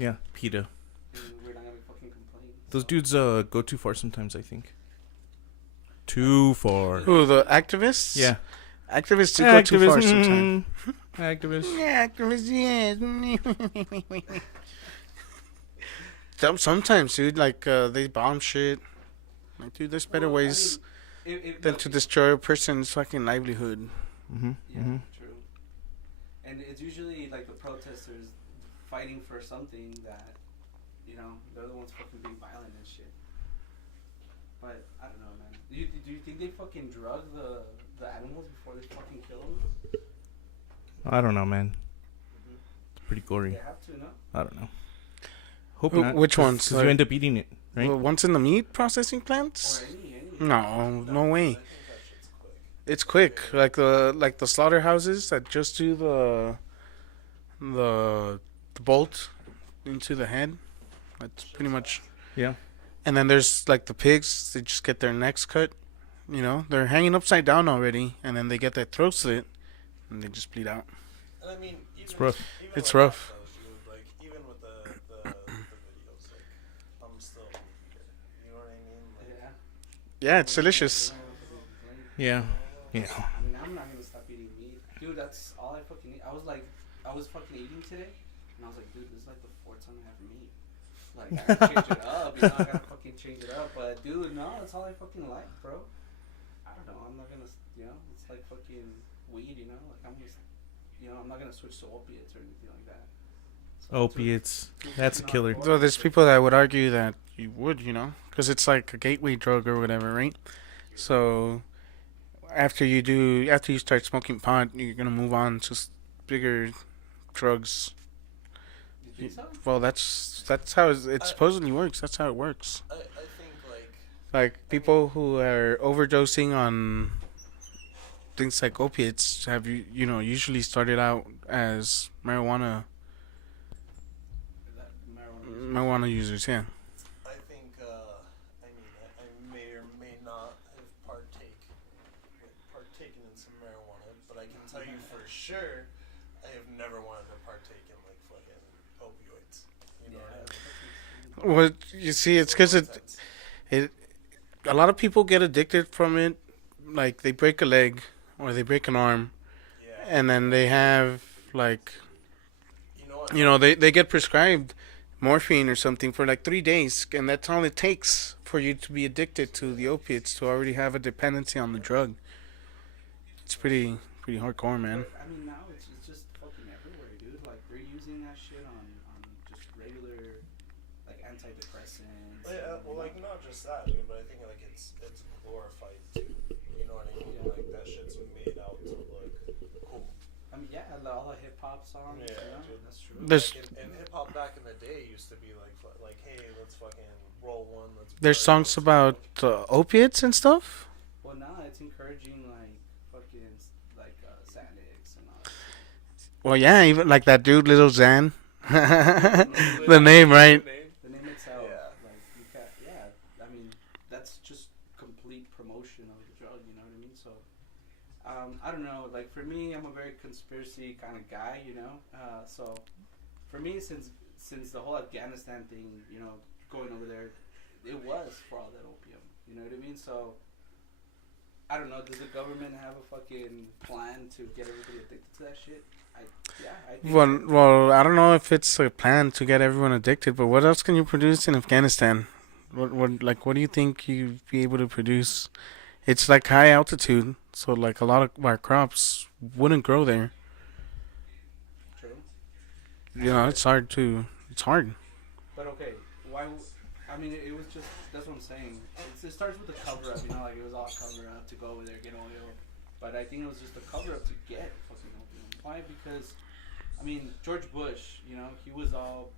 Yeah, PETA. We're not gonna fucking complain. Those dudes go too far sometimes, I think. Too far. Who, the activists? Yeah. Activists do go too far sometimes. Activists. Yeah, activists, yeah. Sometimes, dude, like, they bomb shit. Like, dude, there's better ways than to destroy a person's fucking livelihood. Mm-hmm. Yeah, Mm-hmm. true. And it's usually like the protesters fighting for something that, they're the ones fucking being violent and shit. But I don't know, man. Do you think they fucking drug the animals before they fucking kill them? I don't know, man. Mm-hmm. It's pretty gory. They have to, no? I don't know. Hope not. Which ones? Because you end up eating it, right? Well, ones in the meat processing plants? Or any. No way. I think that shit's quick. It's quick, like the slaughterhouses that just do the bolt into the head. That's pretty much. Yeah. And then there's like the pigs. They just get their necks cut. They're hanging upside down already, and then they get their throats slit, and they just bleed out. And I mean, It's rough. Even It's with rough. that, though, dude, like even with the videos, like I'm still, you know what I mean? Like, Yeah. Yeah, it's delicious. Yeah. Yeah. I mean, I'm not gonna stop eating meat. Dude, that's all I fucking eat. I was fucking eating today, and I was like, dude, this is like the fourth time I have meat. Like, I gotta change it up, I gotta fucking change it up. But, dude, no, that's all I fucking like, bro. I don't know, I'm not gonna, it's like fucking weed, like, I'm not gonna switch to opiates or anything like that. So, Opiates. That's a killer. So there's people that would argue that you would, because it's like a gateway drug or whatever, right? So after you start smoking pot, you're gonna move on to bigger drugs. You think so? Well, that's how it supposedly works. That's how it works. I think Like people who are overdosing on things like opiates have usually started out as marijuana That marijuana. marijuana users. Yeah. I think I mean I may or may not have partaken in some marijuana, but I can tell you for sure I have never wanted to partake in like fucking opioids. You know what I mean? Well, you see, it's because a lot of people get addicted from it. Like they break a leg or they break an arm, Yeah. and then they have like You know what? they get prescribed morphine or something for like 3 days, and that's all it takes for you to be addicted to the opiates, to already have a dependency on the drug. It's pretty hardcore, man. But, I mean, now it's just fucking everywhere, dude. Like, we're using that shit on just regular, like, antidepressants. Yeah, well, like not just that, dude, but I think like it's glorified too. You know what I mean? Like that shit's made out to look cool. I mean, yeah, all the hip hop songs. Yeah, dude. That's true. There's And hip hop back in the day used to be like, hey, let's fucking roll one. there's party, songs let's about opiates and stuff. Well, now it's encouraging like fucking like Xanax and all. Well, yeah, even like that dude, Little Xan. The name, right? The name itself, Yeah. like you can't. Yeah, I mean that's just complete promotion of the drug. You know what I mean? So, I don't know. Like for me, I'm a very conspiracy kind of guy. So for me, since the whole Afghanistan thing, going over there, it was for all that opium. You know what I mean? So I don't know. Does the government have a fucking plan to get everybody addicted to that shit? I think Well, I don't know if it's a plan to get everyone addicted, but what else can you produce in Afghanistan? What do you think you'd be able to produce? It's like high altitude, so like a lot of our crops wouldn't grow there. true. It's hard. But okay, why? I mean, it was just that's what I'm saying. It starts with the cover up, like it was all cover up to go over there get oil. But I think it was just a cover up to get fucking opium. Why? Because I mean, George Bush, he was all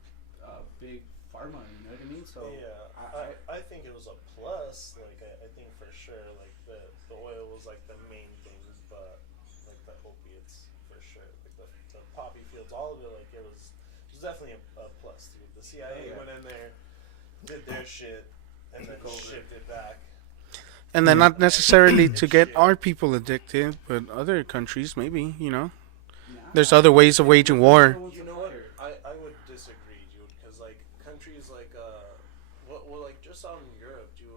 big pharma. You know what I mean? So yeah, I think it was a plus. Like I think for sure, like the oil was like the main thing, but like the opiates for sure, like the poppy fields, all of it, like it was definitely a plus, dude. The CIA went in there, did their shit, and then shipped it back. And then not necessarily to get our people addicted, but other countries maybe. There's other ways of waging war. You know what? I would disagree, dude. Because like countries like like just out in Europe, dude.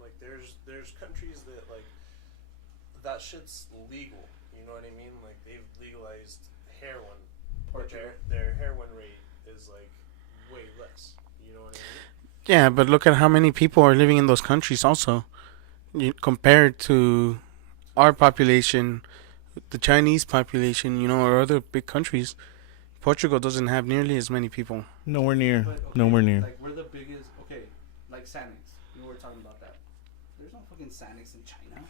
Like there's countries that like that shit's legal. You know what I mean? Like they've legalized heroin. But their heroin rate is like way less. You know what I mean? Yeah, but look at how many people are living in those countries also. Compared to our population, the Chinese population, or other big countries, Portugal doesn't have nearly as many people. Nowhere near. But, okay, Nowhere near. Like we're the biggest. Okay, like Xanax. We were talking about that. There's no fucking Xanax in China.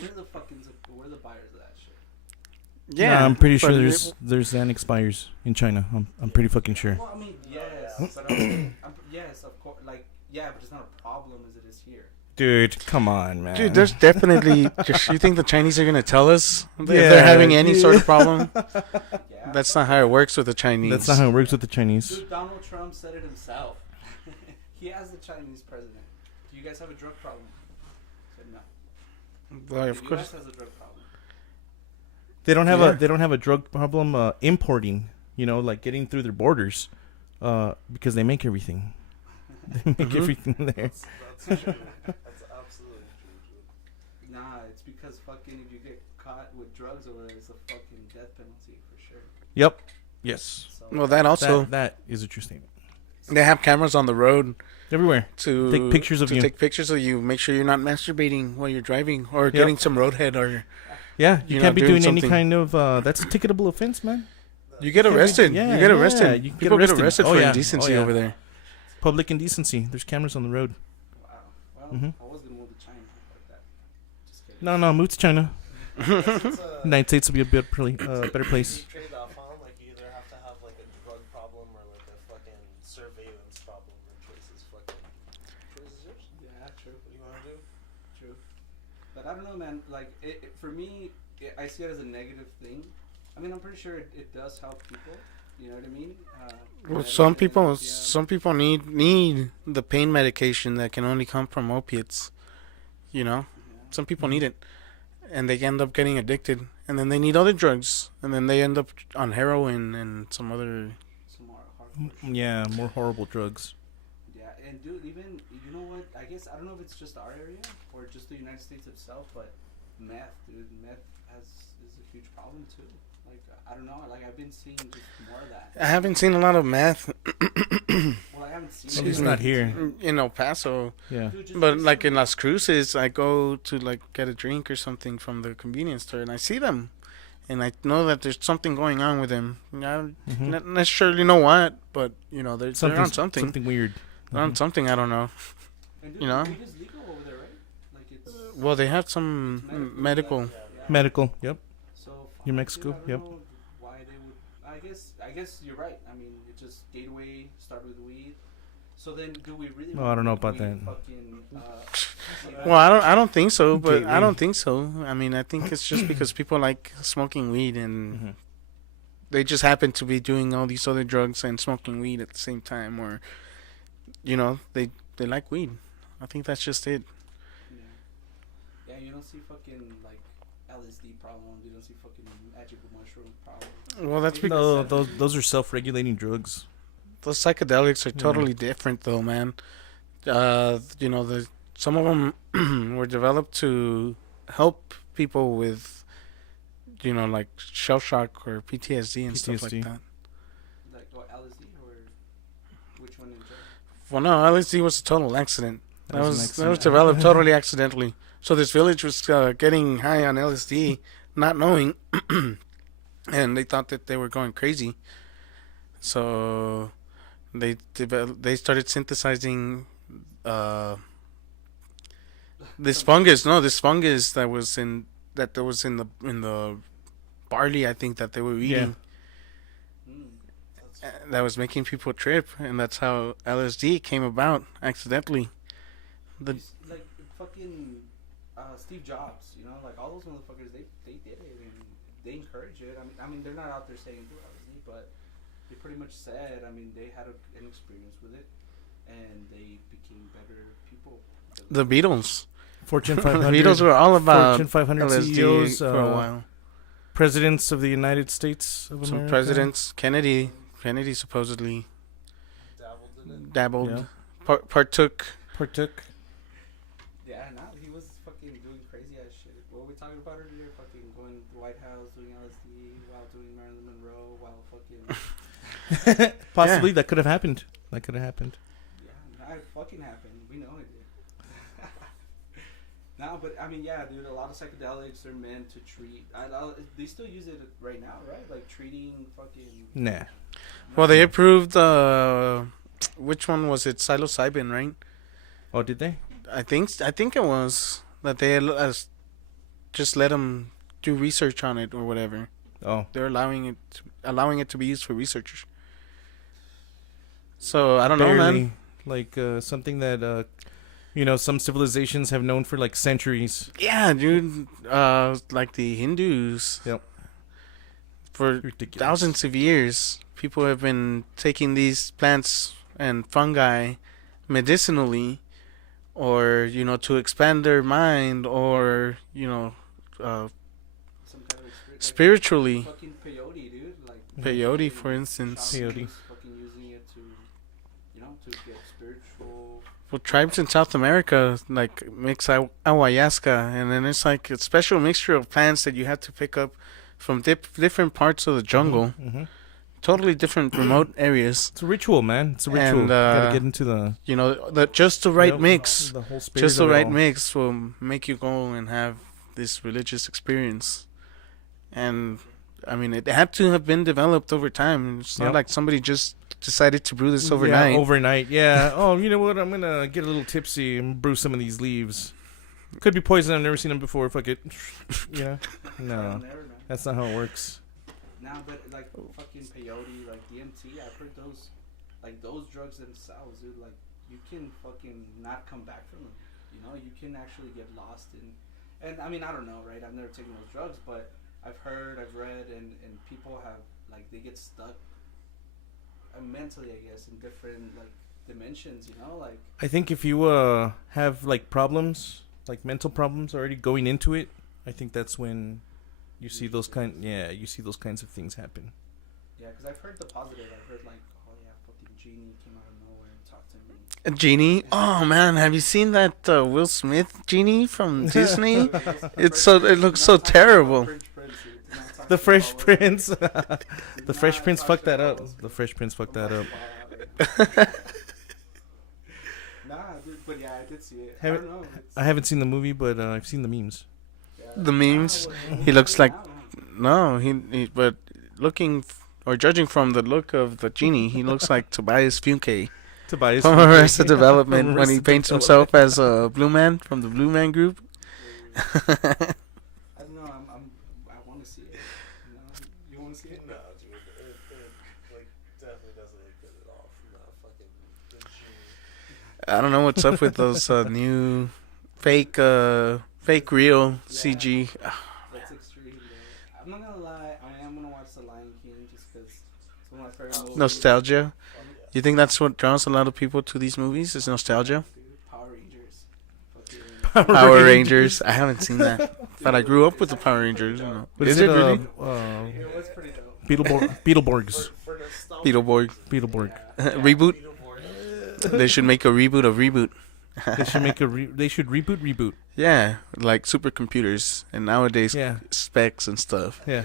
We're the buyers of that shit. Yeah, I'm pretty sure but there's Xanax buyers in China. I'm pretty fucking sure. Well, I mean, yes, but yes, of course. Like, yeah, but it's not a problem as it is here. Dude, come on, man. Dude, there's definitely. You think the Chinese are gonna tell us if they're having any sort of problem? Yeah, That's not how it works with the Chinese. That's not how it works with the Chinese. Dude, Donald Trump said it himself. He asked the Chinese president, "Do you guys have a drug problem?" He said no. Well, The of U.S. course. has a drug problem. They don't have Yeah. they don't have a drug problem importing, like getting through their borders, because they make everything. They make everything there. That's true. That's absolutely true, dude. Nah, it's because fucking if you get caught with drugs over there, it's a fucking death penalty for sure. Yep. Yes. So, Well, that also That is a true statement. they have cameras on the road Everywhere. to Take pictures of you. Take pictures of you. Make sure you're not masturbating while you're driving or getting some roadhead or Yeah, you You're can't not be doing doing any something. kind of that's a ticketable offense, man. you get can't be- arrested. yeah, you get yeah, arrested. you get People arrested. get arrested Oh, for yeah. indecency Oh, yeah. over there. Public indecency. There's cameras on the road. wow. Well, Mhm. I was gonna move to China like that. Just kidding. No, move to China. It's United States will be a better place. trade off, huh? Like you either have to have like a drug problem or like a fucking surveillance problem. And choice is yours. Yeah, true. What do you want to do? True. But I don't know, man. Like, for me, I see it as a negative thing. I mean, I'm pretty sure it does help people. You know what I mean? Well, some people Yeah. need the pain medication that can only come from opiates. Yeah. Some people need it, and they end up getting addicted, and then they need other drugs, and then they end up on heroin and some other. Some more hardcore shit. Yeah, more horrible drugs. Yeah, and dude, even you know what? I guess I don't know if it's just our area or just the United States itself, but meth, dude, is a huge problem too. Like I don't know, like I've been seeing just more of that. I haven't seen a lot of meth Well, I haven't seen At it. least not here. in El Paso, Yeah. Dude, just but like in recently- Las Cruces, I go to like get a drink or something from the convenience store, and I see them, and I know that there's something going on with them. I don't Mhm. not necessarily know what, but they're on something. Something weird. They're on something, I don't know. And dude, you know? weed is legal over there, right? Like it's Well, they have some medical. Yeah. Medical. Yep. So New fuck, Mexico, dude, I yep. don't know why they would. I guess you're right. I mean, it just gateway started with weed. So then, do we really? Well, I don't know want about weed that. Fucking, Well, I don't think so, but Gateway. I don't think so. I mean, I think it's just because people like smoking weed and Mhm. they just happen to be doing all these other drugs and smoking weed at the same time, or they like weed. I think that's just it. yeah, you don't see fucking like LSD problems. You don't see fucking magical mushroom problems. Well, that's Maybe No, the those are self-regulating drugs. Those psychedelics are totally different, though, man. Some of them were developed to help people with, like shell shock or PTSD and stuff like PTSD. that. like what LSD or which one in general? Well, no, LSD was a total accident. That That was an was accident. developed totally accidentally. So this village was getting high on LSD, not knowing, and they thought that they were going crazy. So they started synthesizing this fungus. No, this fungus that was in the barley. I think that they were eating. That was making people trip, and that's how LSD came about accidentally. Like fucking Steve Jobs, like all those motherfuckers, they did it and they encourage it. I mean, they're not out there saying do LSD, but they pretty much said, they had an experience with it, and they became better people. The Beatles. Fortune The 500. Beatles were all about Fortune 500 LSD CEOs, for a while. presidents of the United States of Some America. presidents, Kennedy, Kennedy supposedly Dabbled in it. dabbled, Yeah. partook. Yeah, no, he was fucking doing crazy ass shit. What were we talking about earlier? Fucking going to the White House, doing LSD while doing Marilyn Monroe, while fucking. Possibly that could have happened. That could have happened. Yeah, no, it fucking happened. We know it did. No, but I mean, yeah, dude, a lot of psychedelics are meant to treat. They still use it right now, right? Like treating fucking. Nah. Well, they approved. Which one was it? Psilocybin, right? Oh, did they? I think it was that they just let them do research on it or whatever. Oh. They're allowing it to be used for researchers. So I don't know, man. Like something that some civilizations have known for like centuries. Yeah, dude. Like the Hindus. Yep. For Ridiculous. thousands of years, people have been taking these plants and fungi medicinally, or to expand their mind, or Some kind of spiritually. Fucking peyote, dude. Like Peyote, for instance. Peyote. Fucking using it to get spiritual. Well, tribes in South America like mix ayahuasca, and then it's like a special mixture of plants that you have to pick up from different parts of the jungle, Mm-hmm. totally different remote areas. It's a ritual, man. It's a ritual. And, Gotta get into the Just the right mix. The whole spirit Just the of it right all. mix will make you go and have this religious experience. And I mean, it had to have been developed over time. It's not Yep. like somebody just decided to brew this overnight. Yeah, overnight. Yeah. Oh, you know what? I'm gonna get a little tipsy and brew some of these leaves. Could be poison. I've never seen them before. Fuck it. Yeah. I'll No, never know. that's not how it works. Now, but like fucking peyote, like DMT, I've heard those drugs themselves, dude. Like you can fucking not come back from them. You can actually get lost in. And I mean, I don't know, right? I've never taken those drugs, but I've heard, I've read, and people have they get stuck mentally, I guess, in different dimensions. Like. I think if you have like problems, like mental problems already going into it, I think that's when you see those kinds of things happen. Yeah, because I've heard the positive. I've heard fucking Genie came out of nowhere and talked to me. A genie? Oh man, have you seen that Will Smith genie from Disney? It looks so terrible. The Fresh Prince. The Fresh Prince fucked that up. The Fresh Prince fucked that up. Nah, dude, but yeah, I did see it. Haven't- I don't know. I haven't seen the movie, but I've seen the memes. The memes. He looks like but judging from the look of the genie, he looks like Tobias Funke Tobias from Funke. Arrested Development From when he Arrested paints himself as a Blue Man from the Blue Man Group. I don't know. I want to see it. You want to see it? No, dude, it definitely doesn't look good at all from the genie. I don't know what's up with those new fake real CG. That's extreme. Though. I'm not gonna lie. I am gonna watch The Lion King just because it's one of my favorite movies. Nostalgia. You think that's what draws a lot of people to these movies? Is nostalgia? Dude, Power Rangers. Fucking Power Rangers. I haven't seen that, but I grew up with the Power Rangers. What Is it really? it was pretty dope. Beetleborgs. For nostalgia, Beetleborg Beetleborg. reboot. They should make a reboot of reboot. They should they should reboot. Yeah, like supercomputers and nowadays Yeah. specs and stuff. Yeah.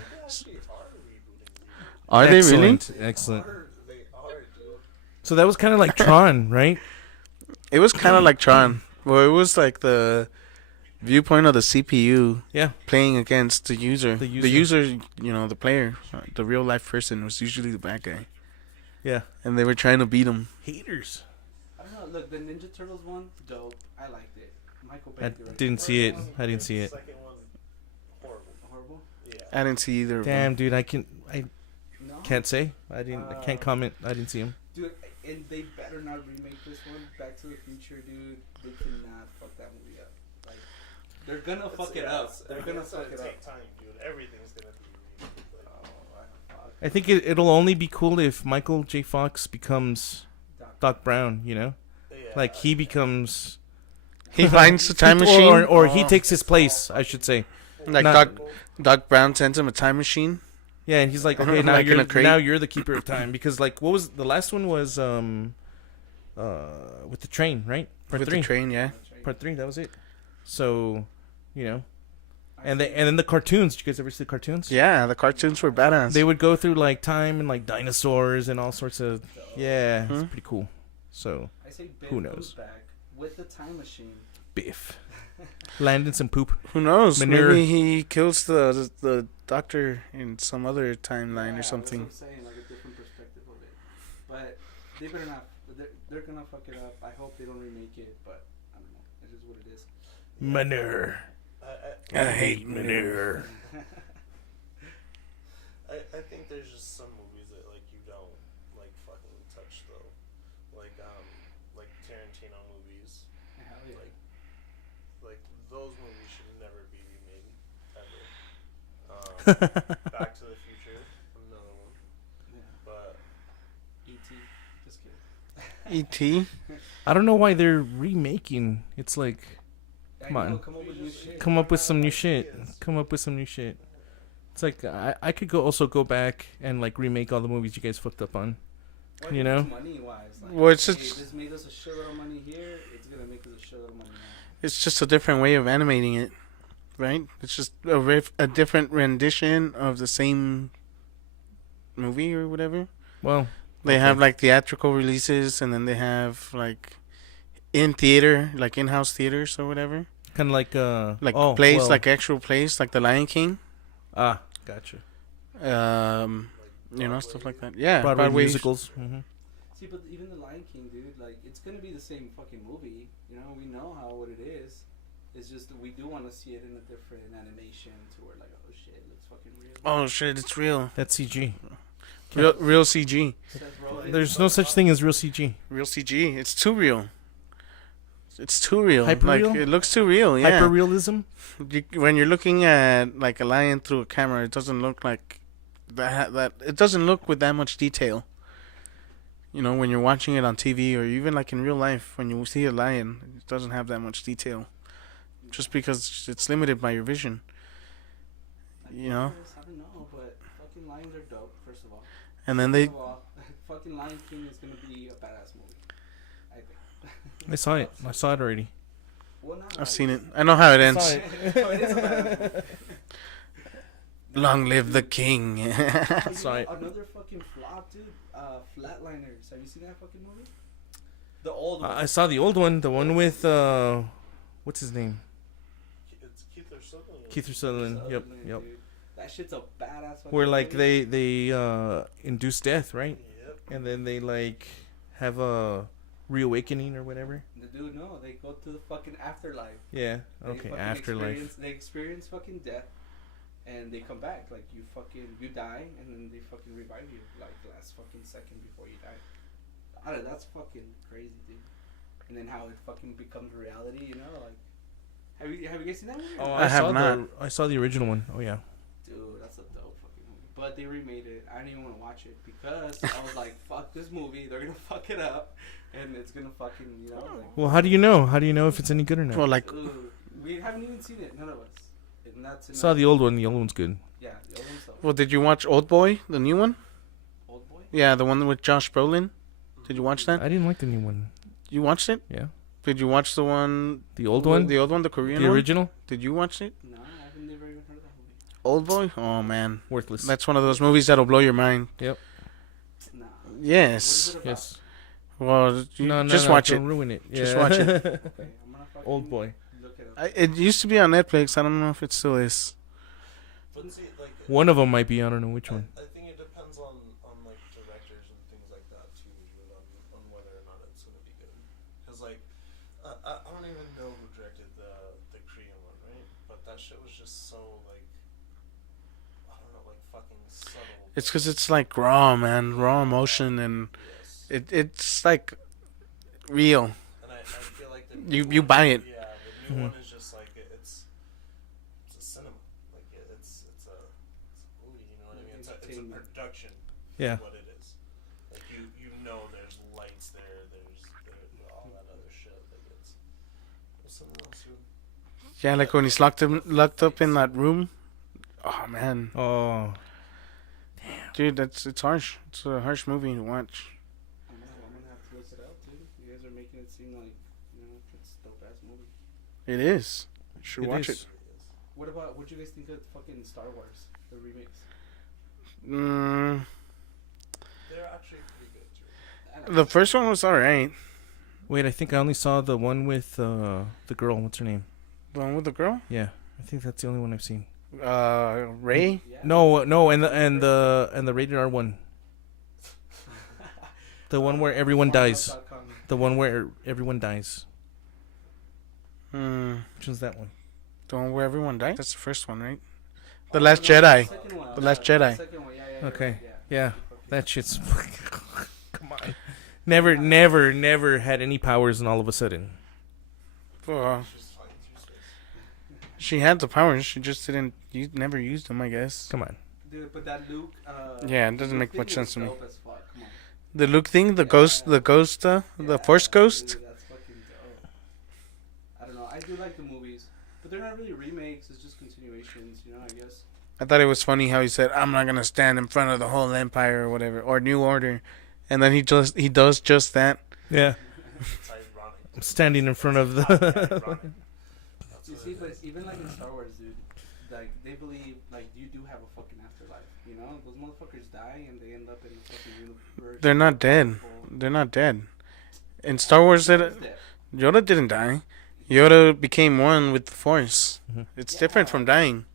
Are they really? Excellent. they are, dude. So that was kind of like Tron, right? It was kind of like Tron. Well, it was like the viewpoint of the CPU Yeah. playing against the user. The The user. user, the player, the real life person was usually the bad guy, Yeah. and they were trying to beat him. Haters. I don't know. Look, the Ninja Turtles one, dope. I liked it. Michael Bay I directed didn't see it. I didn't see The it. second one, horrible. Horrible. Yeah. I didn't see either of Damn, them. dude, I No. can't say. I can't comment. I didn't see him. Dude, and they better not remake this one. Back to the Future, dude. They cannot fuck that movie up. Like, they're gonna fuck it up. They're gonna fuck it up. Take time, dude. Everything's gonna be remade. Fuck. I think it'll only be cool if Michael J. Fox becomes Doc Brown, Yeah. Like he becomes He finds the time machine, or he takes his place, I should say. like not- Doc Brown sends him a time machine. Yeah, and he's like, okay, now Like in a crate? you're the keeper of time, because like what was the last one was with the train, right? Part With 3. the train, yeah. Part 3, that was it. So, you know, and then the cartoons. Did you guys ever see the cartoons? Yeah, the cartoons were badass. They would go through like time and like dinosaurs and all sorts of yeah, it's pretty cool. So I say Biff Who comes knows? back with the time machine. Biff, landing some poop. Who knows? Manure. Maybe he kills the doctor in some other timeline or That's something. what I'm saying, like a different perspective of it. But they better not. They're gonna fuck it up. I hope they don't remake it, but I don't know. It is what it is. Manure. I hate manure. I think there's just some movies that like you don't like fucking touch though, like Tarantino movies, Hell yeah. like those movies should never be remade ever. Back to the Future, another one, Yeah. but E.T. Just kidding. E.T. I don't know why they're remaking. It's like I Come on. know, come up with new shit. come up with some new shit. Come up with some new shit. It's like I could go back and like remake all the movies you guys fucked up on. What you if know? it's money-wise, like, Well, it's hey, just- this made us a shitload of money here. It's gonna make us a shitload of money now. It's just a different way of animating it, right? It's just a different rendition of the same movie or whatever. Well, They Okay. have like theatrical releases, and then they have like in theater, like in-house theaters or whatever, kind of like plays, well, like actual plays, like The Lion King. Gotcha. You know, stuff like that. Yeah, Broadway musicals. See, but even the Lion King, dude, like it's gonna be the same fucking movie. You know, we know what it is. It's just that we do want to see it in a different animation, to where like, oh shit, it looks fucking real. Oh shit, it's real. That's CG. Real CG. Seth Rogen. There's no such thing as real CG. Real CG. It's too real. It's too real. Hyper-real? Like, it looks too real, yeah. Hyperrealism. When you're looking at like a lion through a camera, it doesn't look like that. It doesn't look with that much detail. You know, when you're watching it on TV or even like in real life, when you see a lion, it doesn't have that much detail, just because it's limited by your vision. You know? I don't know, but fucking lions are dope. First of all. And then they, First of all, fucking Lion King is gonna be a badass movie. I think. I saw it. I saw it already. Well, not I've seen it. I know how it ends. Saw it. Oh, it is a badass movie. Long live the king. Saw it. Another fucking flop, dude. Flatliners. Have you seen that fucking movie? The old one. I saw the old one. The one with what's his name? it's Keith Sutherland. Keith Sutherland. Yep. Sutherland, Yep. dude. That shit's a badass fucking Where like movie. they induce death, right? Yep. And then they like have a reawakening or whatever. The dude, no, they go to the fucking afterlife. Yeah. They Okay. fucking Afterlife. They experience fucking death, and they come back. Like you die, and then they fucking revive you like the last fucking second before you die. I don't know, that's fucking crazy, dude. And then how it fucking becomes reality, you know? Like, have you guys seen that movie? Oh, I have saw not. I saw the original one. Oh yeah. Dude, that's a dope fucking movie. But they remade it. I didn't even want to watch it because I was like, fuck this movie. They're gonna fuck it up, and it's gonna fucking, you know. Like, Well, how do you know? How do you know if it's any good or not? Well, like, Ooh, we haven't even seen it, none of us. And that's Saw the old one. The old one's good. Yeah, the old stuff. well, did you watch Old Boy, the new one? Old boy. Yeah, the one with Josh Brolin. Did you watch that? I didn't like the new one. You watched it? Yeah. Did you watch the one? The old one. The old one, the Korean The one. original. Did you watch it? No, I've never even heard of that movie. Old Boy? Oh man, Worthless. that's one of those movies that'll blow your mind. Nah. Yes. What is it about? Yes. Well, you No, just watch it. Don't ruin it. Just Yeah. watch it. Okay, I'm gonna fucking Old boy. look it up. It used to be on Netflix. I don't know if it still is. But see, like One of them might be. I don't know which one. I think it depends on like directors and things like that too, on whether or not it's gonna be good. Cause like I don't even know who directed the Korean one, right? But that shit was just so like I don't know, like fucking subtle. It's because it's like raw, man, raw emotion, and Yes. it's like real. And I feel like the You new one- buy it. Yeah, the new Mhm. one is just like it's a cinema, like it's a movie. You know what I mean? It's a Entertainment. production. Yeah. Is what it is. Like you know, there's lights there. There's all that other shit. Like it's something else. Yeah, like when he's locked up in that room. Oh man, Oh. Dude, it's harsh. It's a harsh movie to watch. I know, I'm gonna have to look it up, dude. You guys are making it seem like, it's the best movie. It is. You should It watch is. it. What do you guys think of fucking Star Wars, the remakes? They're actually pretty good too. I don't The first one was alright. Wait, I think I only saw the one with the girl. What's her name? The one with the girl? Yeah, I think that's the only one I've seen. Ray? Yeah. No, and the rated R one. The one where everyone dies. Pornhub.com. The one where everyone dies. Hmm. Which one's that one? The one where everyone died? That's the first one, right? The Oh, Last no, Jedi. second one. The Last The Jedi. second one, yeah, Okay. right, Yeah, that shit's. Come on. Never had any powers, and all of a sudden. Well, Just flying through space. she had the powers. She just didn't. Never used them, I guess. Come on. Dude, but that Luke. Yeah, it doesn't Luke make thing much was sense to me. dope as fuck. Come on. The Luke thing, the Yeah. ghost, the Yeah, Force ghost. Dude, that's fucking dope. I don't know. I do like the movies, but they're not really remakes. It's just continuations, I guess. I thought it was funny how he said, "I'm not gonna stand in front of the whole Empire or whatever, or New Order," and then he does just that. Yeah, It's ironic. I'm standing in front of the. Ironic. That's You what see, it but is. even like in Star Wars, dude, like they believe like you do have a fucking afterlife. Those motherfuckers die and they end up in the fucking universe. They're not dead. They're not dead. In Star Wars, Yoda's dead. Yoda didn't die. Yoda became one with the Force. Mhm. It's Yeah. different from dying.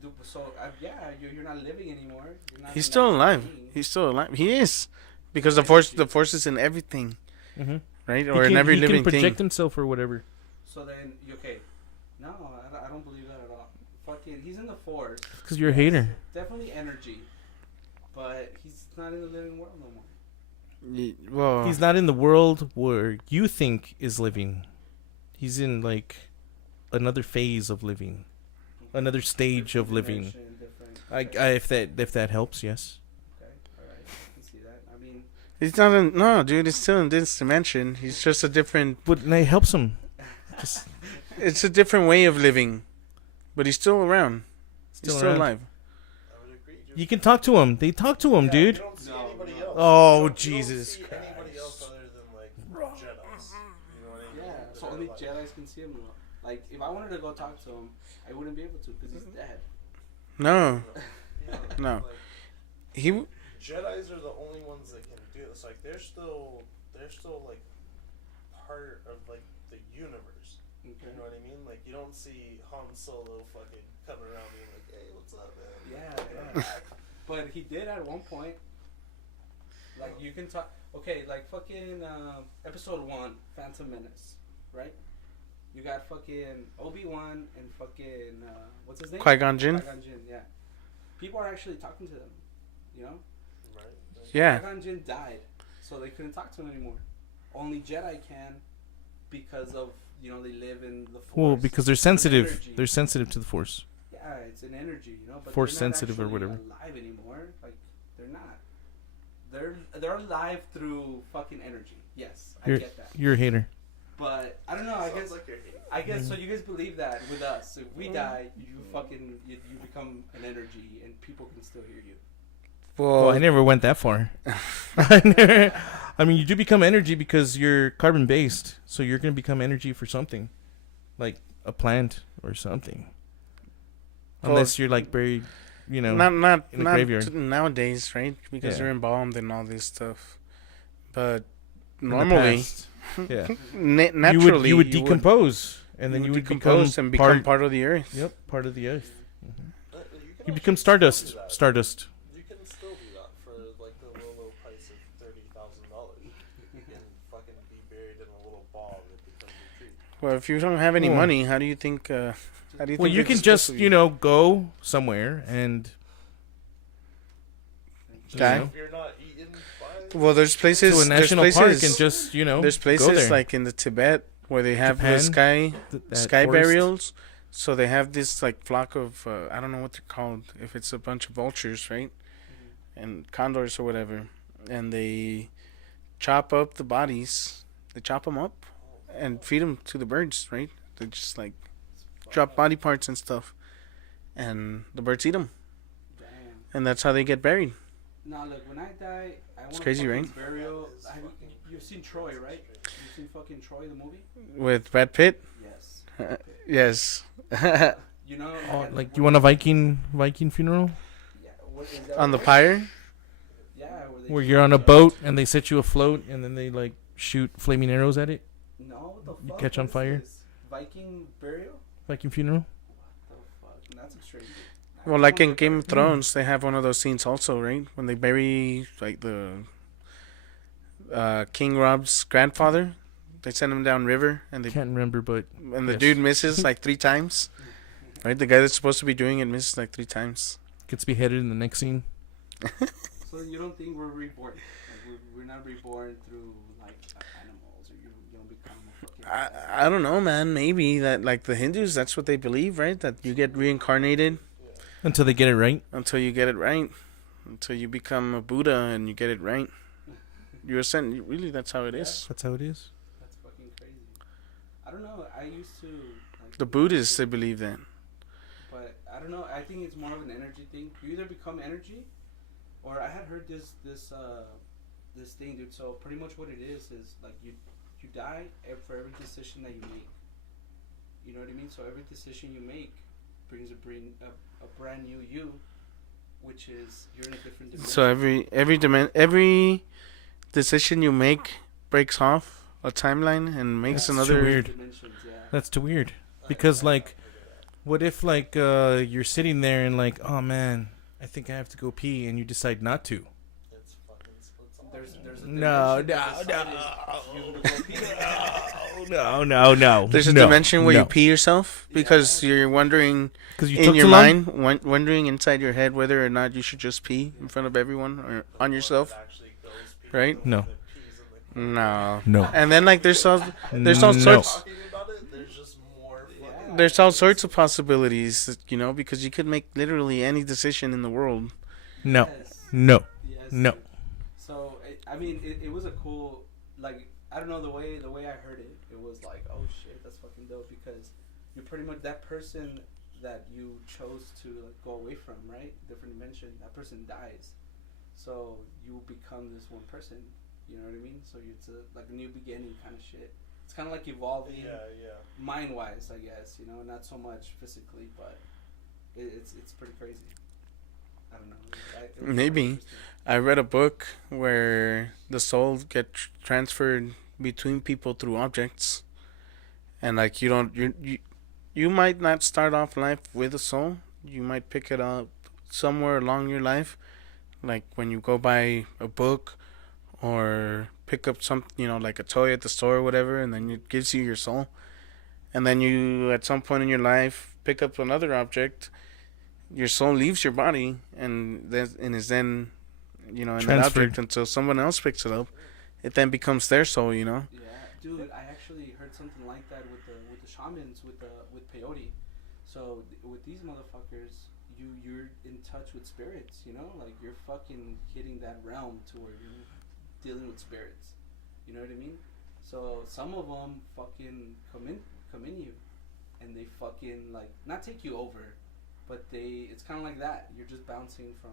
Dude, so you're not living anymore. You're not He's an still actual alive. being. He's still alive. He is, because Energy. the Force is in everything, Mm-hmm. right? Or in every he living can project thing. himself or whatever. So then, okay. No, I don't believe that at all. Fucking, he's in the Force. Because you're a hater. Definitely energy. But he's not in the living world no more. Well, He's not in the world where you think is living. He's in like another phase of living, another stage of Different living. dimension, different- If that helps, yes. Okay, alright. I can see that. I mean, he's not in. No, dude, he's still in this dimension. He's just a different. But it helps him. Just It's a different way of living, but he's still around. He's Still still around. alive. I would agree. you can talk to him. They talk to him, Yeah, dude. You don't see No, anybody no. else. Oh, You don't Jesus see anybody else other than like Jedi's. You know what I mean? yeah. That So are only alive. Jedi's can see him. Like, if I wanted to go talk to him, I wouldn't be able to because he's dead. No, Yeah, No. Like, he. Jedi's are the only ones that can do this. Like they're still like part of like the universe. Okay. You know what I mean? Like you don't see Han Solo fucking coming around being like, "Hey, what's up, man?" Yeah. But he did at one point. Like you can talk. Okay, like fucking episode 1, Phantom Menace, right? You got fucking Obi-Wan and fucking what's his name? Qui-Gon Jinn? Qui-Gon Jinn, yeah. People are actually talking to them, Right. Yeah. Qui-Gon Jinn died, so they couldn't talk to him anymore. Only Jedi can, because of they live in the Force. Well, because they're It's an sensitive. energy. They're sensitive to the Force. Yeah, it's an energy, But Force they're not sensitive or actually whatever. Alive anymore? Like they're not. They're alive through fucking energy. Yes, I You're get that. you're a hater. But I don't know. I Sounds guess like you're hating. I guess so. You guys believe that with us? If we die, you become an energy, and people can still hear you. Well, I never went that far. I mean, you do become energy because you're carbon based, so you're gonna become energy for something, like a plant or something. Well, Unless you're like buried, not in the graveyard. nowadays, right? Because Yeah. they're embalmed and all this stuff. But in the normally, past. Yeah, naturally, you would decompose, and then you would decompose and become part of the earth. Yep, part of the earth. You can You actually become still do stardust. that. Stardust. You can still do that for like the low price of $30,000. You can fucking be buried in a little ball and it becomes a tree. Well, if you don't have any Well- money, how do you think? How do you Well, think you it's can supposed just to be? go somewhere and Die? If you're not eaten by Well, there's places. to a national there's park places, and just there's go places there. like in the Tibet where they have the Japan, that sky forest. burials. So they have this like flock of I don't know what they're called. If it's a bunch of vultures, right, and condors or whatever, and they chop up the bodies. They chop them up and feed them to the birds, right? They just like drop body parts and stuff, and the birds eat them, Damn. and that's how they get buried. Now, look, when I die, I want crazy, a right? fucking burial. You've seen Troy, right? You've seen fucking Troy, the movie? With Brad Pitt? Yes. Yes. You know, Oh, like you want a Viking funeral yeah, what is that? On the pyre? Yeah, where you're on a boat and they set you afloat and then they like shoot flaming arrows at it. No, the You fuck? catch on What is fire? this? Viking burial? Viking funeral. The fuck? That's extreme. Well, like in Game of Thrones, they have one of those scenes also, right? When they bury, like, the King Rob's grandfather. They send him down river, and Can't remember, but the yes. dude misses like 3 times. Right? The guy that's supposed to be doing it misses like 3 times. gets beheaded in the next scene. So you don't think we're reborn? Like we're not reborn through like animals, or you don't become a fucking. I don't know, man. Maybe that, like, the Hindus, that's what they believe, right? That you get reincarnated Until they get it right. until you get it right. Until you become a Buddha and you get it right. You're ascend. Really, that's how it is. That's how it is. That's fucking crazy. I don't know. I used to. Like, The Buddhists, they believe that. But I don't know. I think it's more of an energy thing. You either become energy, or I had heard this thing, dude. So pretty much what it is like you die for every decision that you make. You know what I mean? So every decision you make brings a brand new you, which is you're in a different dimension. So every decision you make breaks off a timeline and makes That's another. too weird. Dimensions, yeah. That's too weird. Because like, what if like you're sitting there and like, oh man, I think I have to go pee, and you decide not to. It's fucking splits off. There's a No, dimension that no, decided you to go pee. No. There's a dimension where you pee yourself because you're wondering Because you in took your too long? mind, wondering inside your head whether or not you should just pee in front of everyone or on yourself. Actually goes pee Right? with No. the peas in the No. No. And then, like, there's all No. sorts. talking about it, there's just more fucking There's all sorts of possibilities, you know, because you could make literally any decision in the world. No. Yes. No. Yes. No. So I mean, it was a cool, like, I don't know, the way I heard it, it was like, oh shit, that's fucking dope, because you pretty much, that person that you chose to like go away from, right, different dimension, that person dies, so you become this one person. You know what I mean? So it's like a new beginning kind of shit. It's kind of like evolving, yeah. mind wise, I guess. You know, not so much physically, but it's pretty crazy. I don't know. It was Maybe. interesting. I read a book where the soul gets transferred between people through objects, and like you might not start off life with a soul. You might pick it up somewhere along your life, like when you go buy a book or pick up some, like a toy at the store or whatever, and then it gives you your soul. And then you, at some point in your life, pick up another object. Your soul leaves your body and is then, in that Transferred. object until someone else picks it up. It then becomes their soul, Yeah, dude, I actually heard something like that with the shamans with peyote. So with these motherfuckers, you're in touch with spirits, like you're fucking hitting that realm to where you're dealing with spirits. You know what I mean? So some of them fucking come in you, and they fucking like not take you over, but it's kind of like that. You're just bouncing from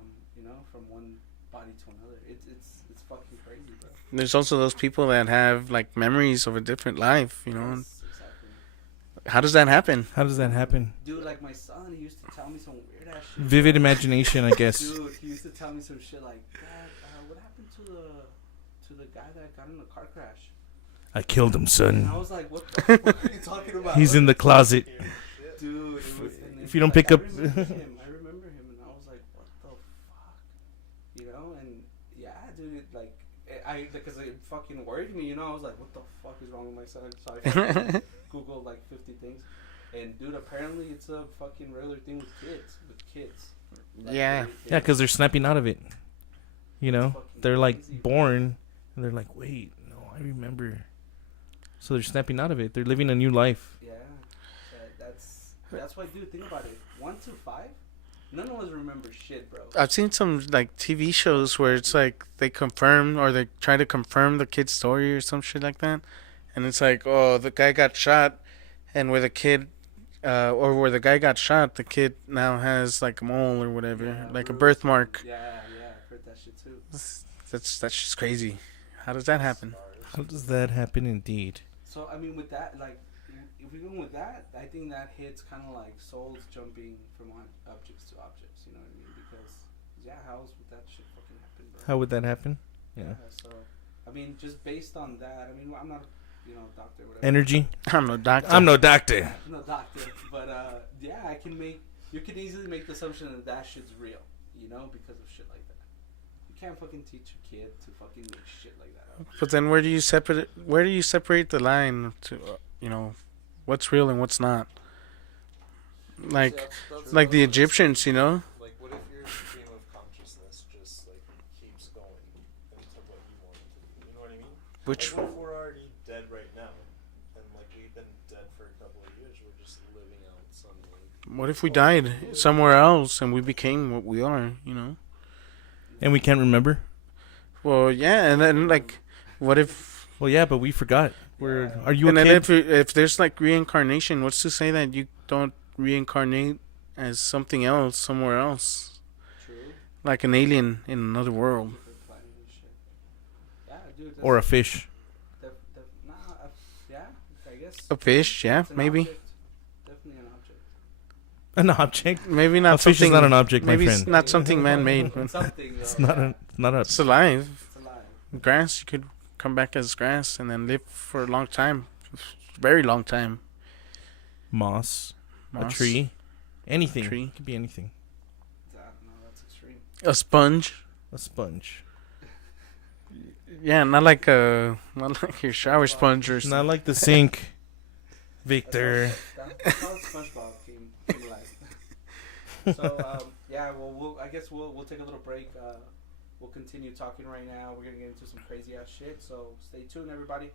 one body to another. It's fucking crazy, bro. There's also those people that have like memories of a different life, Yes, exactly. How does that happen? How does that happen? Dude, like my son, he used to tell me some weird ass shit. Vivid imagination, I guess. Dude, he used to tell me some shit like, Dad, what happened to the guy that got in a car crash? I killed him, And son. I was like, what the fuck are you talking about? He's in the closet. Dude, it was, and then If you don't like, pick up- I remember him, and I was like, what the fuck? And yeah, dude, because it fucking worried me, I was like, what the fuck is wrong with my son? So I fucking Googled like 50 things. And dude, apparently it's a fucking regular thing with kids. Like, Yeah. Yeah, because they're snapping out of it. fucking They're like crazy, born, and they're like, wait, no, I remember. So they're snapping out of it. They're living a new life. Yeah, that's why, dude. Think about it. 1 to 5, none of us remember shit, bro. I've seen some like TV shows where it's like they confirm or they try to confirm the kid's story or some shit like that, and it's like, oh, the guy got shot, and where the kid, or where the guy got shot, the kid now has like a mole or whatever, Yeah, like a bruise. birthmark. Yeah, heard that shit too. That's just crazy. How does that happen? How does that happen? Indeed. So I mean, with that, like, if we go with that, I think that hits kind of like souls jumping from one objects to objects. You know what I mean? Because how else would that shit fucking happen, bro? How would that happen? Yeah. So, I mean, just based on that, I mean, I'm not, doctor, whatever. Energy. I'm no doctor. I'm no doctor. No doctor, but I can make. You can easily make the assumption that that shit's real, because of shit like that. You can't fucking teach a kid to fucking make shit like that. But then where do you separate the line to what's real and what's not? Like like the Egyptians, Like, what if your stream of consciousness just like keeps going into what you want it to be? You know what I mean? Which Like, what if we're already dead right now, and like we've been dead for a couple of years, we're just living out some like. what if we died somewhere else and we became what we are? And we can't remember? Well, yeah, and then like, what if? Well, yeah, but we forgot. Are you And a then kid? if there's like reincarnation, what's to say that you don't reincarnate as something else somewhere else, True. like an alien in another world? Different planet and shit. Yeah, dude. Or a fish? Yeah, I guess. A fish, yeah, It's an maybe. object. Definitely an object. An object? Maybe not A fish something. is not an object, my maybe it's friend. not something man-made. It's something. It's though, not yeah. a. It's alive. It's alive. Grass, you could come back as grass and then live for a long time, very long time. Moss. A Moss. tree. Anything. Tree. It could be anything. No, that's extreme. A sponge. A sponge. Yeah, not like your shower sponge or Not something. like the sink. Victor. That's how SpongeBob came alive. So I guess we'll take a little break. We'll continue talking right now. We're gonna get into some crazy ass shit. So stay tuned, everybody.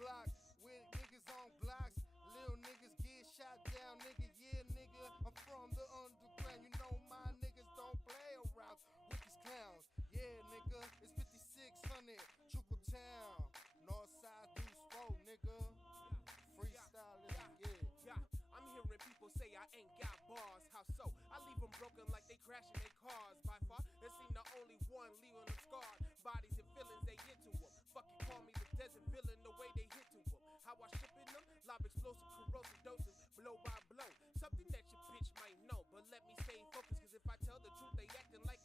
block with niggas on blocks. Little niggas get shot down, nigga. Yeah, nigga. I'm from the underground. You know my niggas don't play around with these clowns. Yeah, nigga. It's 5600 Chuckle Town. Northside Deuce 4, nigga. Freestyle, yeah. I'm hearing people say I ain't got bars. How so? I leave them broken like they crashing their cars. By far, they seem the only one leaving them scarred. Bodies and feelings they get to them. Fucking call me the desert villain, the way they hit to them. How I shipping them? Lob explosive, corrosive doses, blow by blow. Something that your bitch might know. But let me stay focused, cause if I tell the truth, they acting like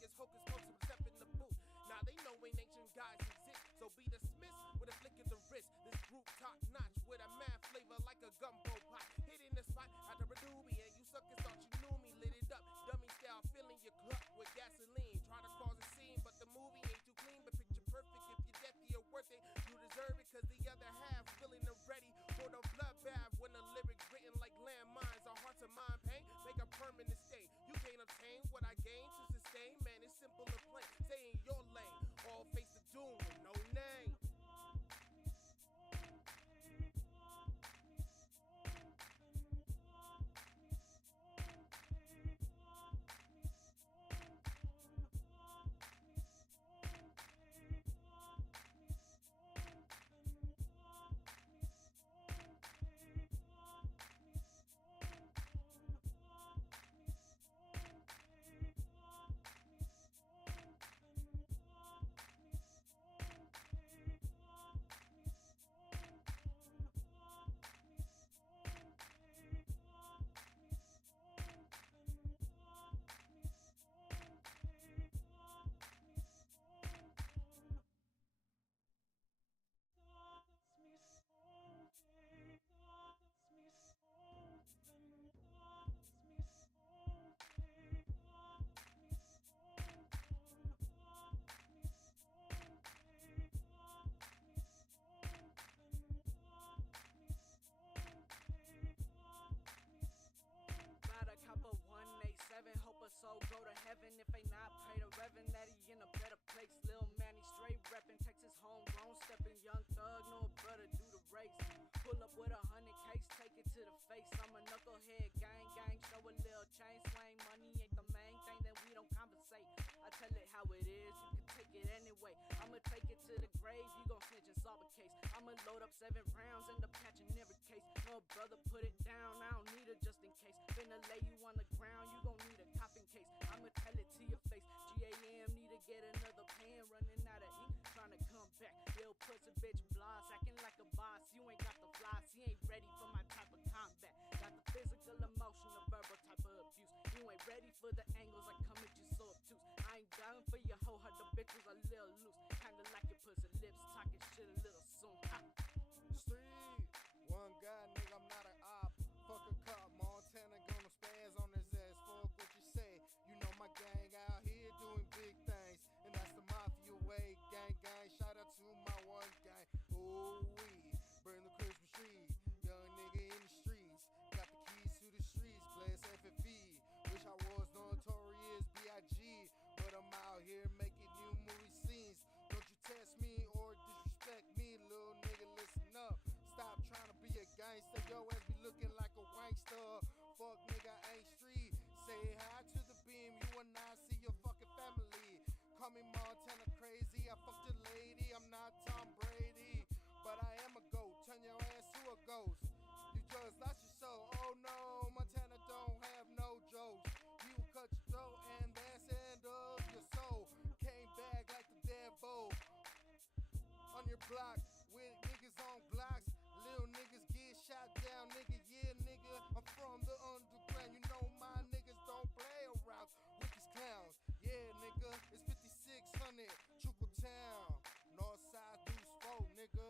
gumbo pot. Hitting the spot after a doobie, and you suckers thought you knew me. Lit it up, dummy style, filling your cup with gasoline. Try to cause a scene, but the movie ain't too clean. But picture perfect, if you're death, you're worth it. You deserve it, cause the other half feeling and ready for the bloodbath. When the lyrics written like landmines, our hearts and mind pain make a permanent state. You can't obtain what I gain to sustain. Man, it's simple and plain. Stay in your lane, all face the doom with no name. Hope a soul go to heaven if they not pay the reverend that he in a better place. Lil Manny straight reppin', Texas homegrown, steppin' young thug, no brother do the race. Pull up with 100 case, take it to the face. I'm a knucklehead, gang, show a little chain swing. Money ain't the main thing, then we don't conversate. I tell it how it is, you can take it anyway. I'ma take it to the grave, you gon' snitch and solve a case. I'ma load up 7 rounds, end up catching every case. No brother, put it down, I don't need it just in case. Finna lay you on the ground, you gon' need a copping case. I'ma tell it to your face. GAM need to get another pen, running out of ink, trying to come back. Little pussy bitch bloss, acting like a boss. You ain't got the flies, he ain't ready for my type of combat. Got the physical, emotional, verbal type of abuse. You ain't ready for the angles I come at you so obtuse. I ain't down for your hoe, her the bitch was a little loose. Kinda like your pussy lips, talking shit a little soon. Street, one guy, nigga, I'm not an op. Fuck a cop, Montana gonna spaz on his ass. Fuck what you say, you know my gang out here doing big things, and that's the mafia way. Gang, shout out to my one gang. Ooh wee, burn the Christmas tree. Young nigga in the streets, got the keys to the streets. Bless FFE, wish I was notorious B.I.G., but I'm out here making new movie scenes. Don't you test me or disrespect me, little nigga, listen up. Stop trying to be a gangster, yo ass be looking like a wankster. Fuck nigga, I ain't street. Say hi to the beam, you and I see your fucking family. Call me Montana crazy, I fucked a lady, I'm not Tom Brady, but I am a goat, turn your ass to a ghost. You just lost your soul, oh no, Montana don't have no jokes. You cut your throat and that's the end of your soul. Came back like the devil on your block with niggas on Glocks. Little niggas get shot down, nigga, yeah, nigga. I'm from the underground, you know my niggas don't play around with these clowns. Yeah, nigga, it's 5600, Chuckle Town, Northside Deuce 4, nigga.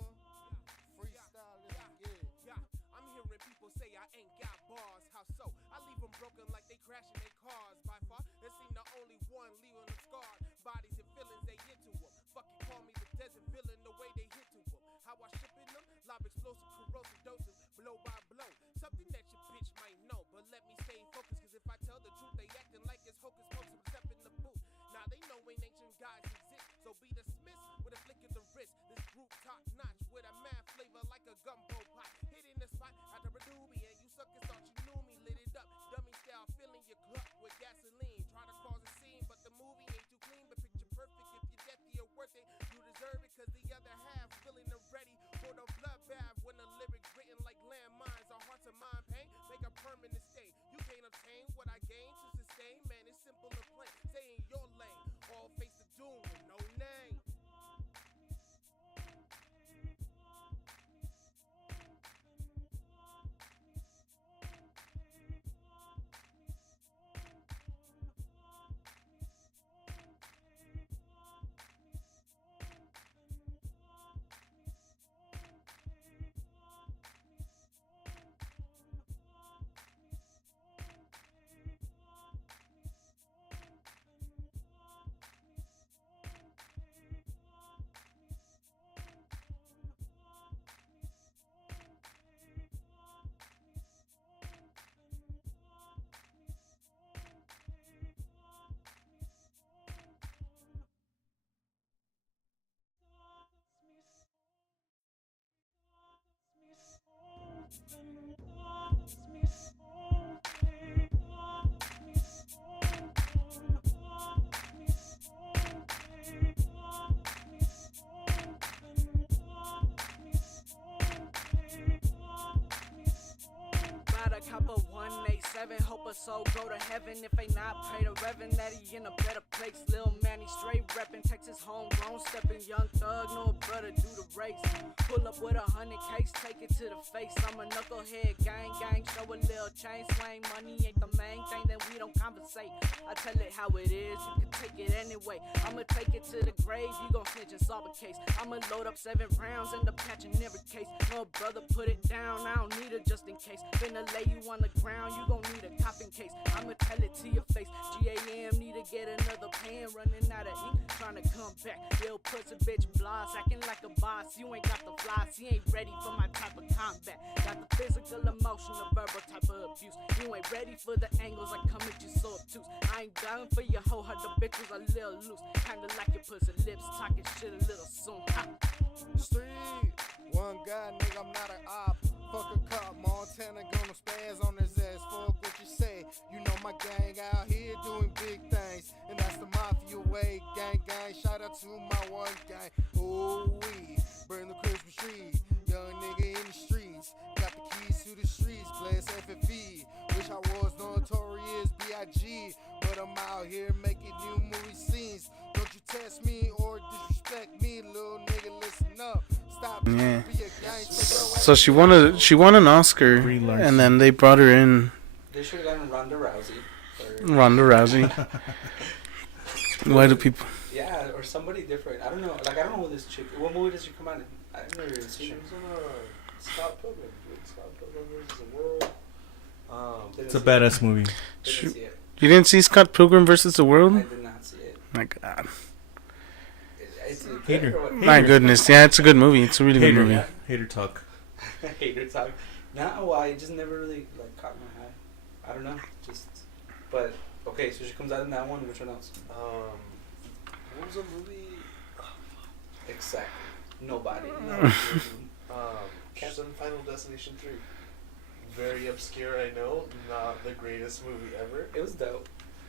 Freestyle, let's get it. Yeah, I'm hearing people say I ain't got bars. How so? I leave them broken like they crashing their cars. By far, there seem the only one leaving them scarred. Bodies and feelings they into them. Fucking call me the desert villain, the way they hit to them. How I ship in them? Lob explosive, corrosive doses, blow by blow. Something that your bitch might know, but let me stay focused. Cause if I tell the truth, they acting like it's hocus pocus. Step in the booth. Now they know ain't ancient gods exist, so be dismissed with a flick of the wrist. This group top notch with a mad flavor like a gumbo pot. Hitting the spot after a doobie, and you suckers thought you knew me. Lit it up, dummy style, filling your cup with gasoline. Try to cause a scene, but the movie ain't too clean. But picture perfect, if you're death, you're worth it. You deserve it, cause the other half feeling and ready for the bloodbath. When the lyrics written like landmines, our hearts and mind pain make a permanent state. You can't obtain what I gain to sustain. Man, it's simple and plain. Stay in your lane, all face the doom. soul go to heaven if they not pray to Reverend that he in a better place. Lil Manny straight reppin', Texas homegrown, steppin' young thug, no brother do the race. Pull up with 100 case, take it to the face. I'm a knucklehead, gang, show a little chain swing. Money ain't the main thing, then we don't conversate. I tell it how it is, you can take it anyway. I'ma take it to the grave, you gon' snitch and solve a case. I'ma load up 7 rounds and the patch in every case. No brother, put it down, I don't need it just in case. Finna lay you on the ground, you gon' need a coffin case. I'ma tell it to your face. GAM need to get another pen, running out of ink, tryna come back. Lil pussy bitch bloss, acting like a boss. You ain't got the flies, you ain't ready for my type of combat. Got the physical, emotional, verbal type of abuse. You ain't ready for the angles I come at you so obtuse. I ain't down for your hoe, her the bitch was a little loose. Kinda like your pussy lips, talking shit a little soon. Street, one guy, nigga, I'm not an op. Fuck a cop, Montana gonna spaz on his ass. Fuck what you say. You know my gang out here doing big things, and that's the mafia way. Gang, shout out to my one gang. Oh, we burn the Christmas tree. Young nigga in the streets, got the keys to the streets. Bless FFE. Wish I was notorious B.I.G., but I'm out here making new movie scenes. Don't you test me or disrespect me, little nigga. Listen up. Stop. Yeah. Be a gangster. So she won an Oscar, Brie Larson. and then they brought her in. They should have gotten Ronda Rousey. Ronda Rousey. Why do people? Yeah, or somebody different. I don't know. Like, I don't know who this chick. What movie does she come out in? I've never even seen She her. was in Scott Pilgrim, dude. Scott Pilgrim versus the World. Didn't It's a see badass movie. It. Didn't see it. You didn't see Scott Pilgrim versus the I World? did not see it. My God. It's a Hater. good or what? My goodness. Yeah, it's a good movie. It's a really good Hater, movie. yeah. Hater talk. Hater talk. No, I just never really like caught my eye. I don't know. Just, but okay. So she comes out in that one. Which one else? What was the movie? Exactly. Nobody. She's in Final Destination 3. Very obscure, I know. Not the greatest movie ever. It was dope.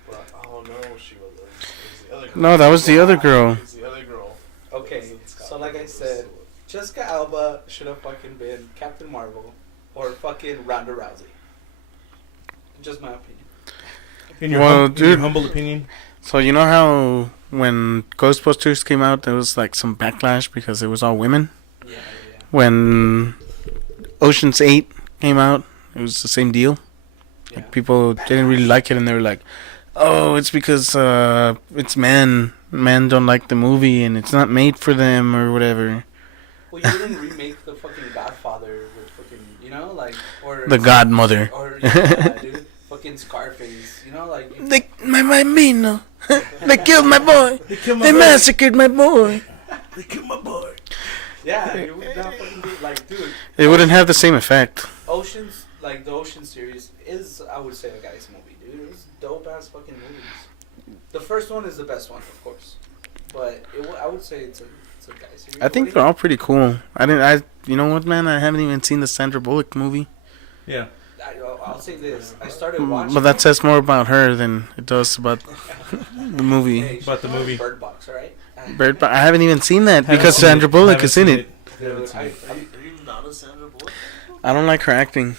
But, oh no, she wasn't. It was the other girl. No, that was the other girl. It was the other girl. Okay. It wasn't Scott So like I Pilgrim, it was said, the- Jessica Alba should have fucking been Captain Marvel or fucking Ronda Rousey. Just my opinion. In your, Well, in your dude. humble opinion, So you know how when Ghostbusters came out, there was like some backlash because it was all women. Yeah. When Ocean's 8 came out, it was the same deal. Yeah. Like people didn't really like it, and they were like, "Oh, it's because it's men. Men don't like the movie, and it's not made for them, or whatever." Well, you didn't remake the fucking Godfather with fucking, you know, like, or The Godmother. or yeah, dude, fucking Scarface, you know, like. You, They, my Mino. They killed my boy. they killed They massacred my boy. They killed my boy. yeah, it would not fucking do like, dude. It wouldn't have the same effect. Oceans, like the Ocean series, is I would say a guy's movie, dude. It was dope ass fucking movies. The first one is the best one, of course, but I would say it's a guy series. I think they're all pretty cool. You know what, man? I haven't even seen the Sandra Bullock movie. Yeah. I'll say this: I started watching. But that says more about her than it does about the movie. Hey, About the movie. Bird Box, alright? Bird, but I haven't even seen that Haven't because seen Sandra it. Bullock Haven't is in seen it. Haven't Dude, seen I, it. Are you not a Sandra Bullock? I don't like her acting.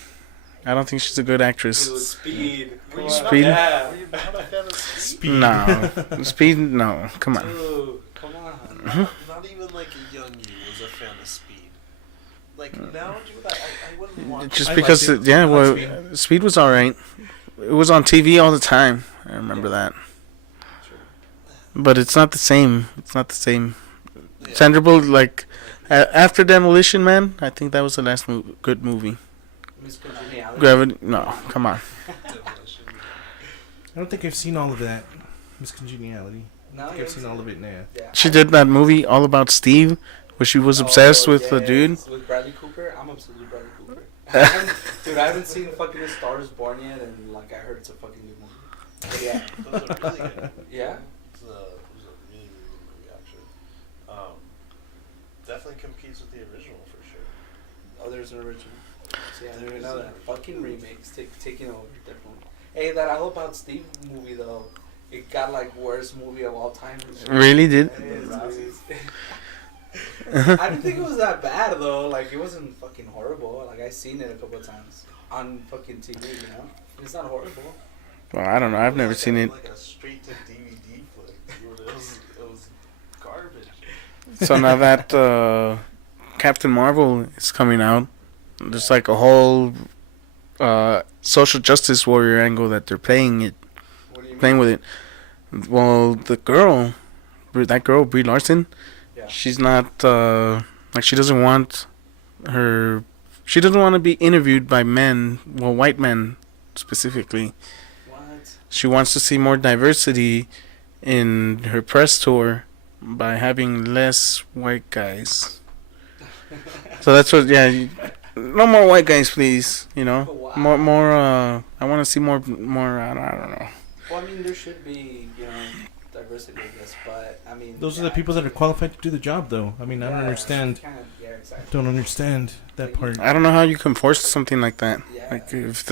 I don't think she's a good actress. dude, Speed. Were you Speed? Yeah. Were you not a fan of Speed? Speed. No, Speed. No, come on. Dude, come on. Not even like a young you was a fan of Speed. Like now, dude, I wouldn't want. Just I because, liked it. yeah, I well, like Speed was all right. It was on TV all the time. I remember that. But it's not the same. It's not the same. Yeah. Sandra Bullock, like, after Demolition Man, I think that was the last good movie. Miss Congeniality. Gravity. No, come on. I don't think I've seen all of that. Miss Congeniality. No, I think you I've seen all of it now. Yeah. She did that movie all about Steve, where she was obsessed with the dude. With Bradley Cooper. I'm obsessed with Bradley Cooper. Dude, I haven't seen fucking A Star is Born yet, and like I heard it's a fucking good movie. But yeah. Those are really good. Yeah. It was a really, really good movie, actually. Definitely competes with the original for sure. Oh, there's an original. So yeah, I didn't even know that. Fucking remakes taking over, definitely. Hey, that All About Steve movie though, it got like worst movie of all time. Really did? It is, dude. I didn't think it was that bad though. Like it wasn't fucking horrible. Like I seen it a couple of times on fucking TV. You know, it's not horrible. Well, I don't know. I've never seen it. Like a straight to DVD flick. Dude. It was garbage. So now that Captain Marvel is coming out, there's like a whole social justice warrior angle that they're playing What do you playing mean? with it. Well, that girl Brie Larson, Yeah. she's not like she doesn't want to be interviewed by men, well, white men specifically. What? She wants to see more diversity in her press tour by having less white guys. So that's what, yeah. No more white guys, please. You know, Wow. more. I want to see more. I don't know. Well, I mean, there should be, diversity, I guess, but I mean. Those are the people that are qualified to do the job, though. I mean, I don't Yeah, understand. Yeah, exactly. Don't understand that part. I don't know how you can force something like that. Yeah. Like if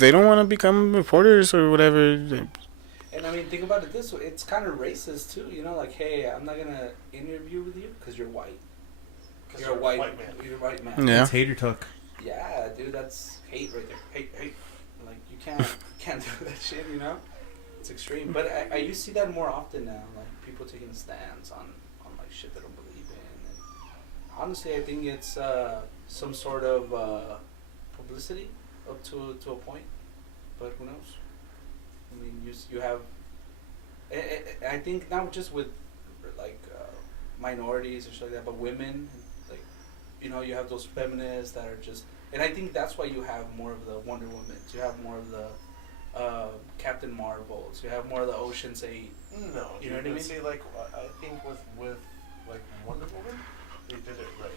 they don't want to become reporters or whatever. And I mean, think about it this way: it's kind of racist too. Like, hey, I'm not gonna interview with you because you're white. You're a white man. You're a white man. Yeah. It's hater talk. Yeah, dude, that's hate right there. Hate. Like, you can't do that shit. It's extreme. But I used to see that more often now. Like, people taking stands on like shit they don't believe in. And honestly, I think it's some sort of publicity up to a point. But who knows? I mean, you have. I think not just with like minorities and shit like that, but women. Like, you have those feminists that are just, and I think that's why you have more of the Wonder Womans. You have more of the Captain Marvels. You have more of the Ocean's 8. No, You know what I mean? See, like, I think with like Wonder Woman, they did it right.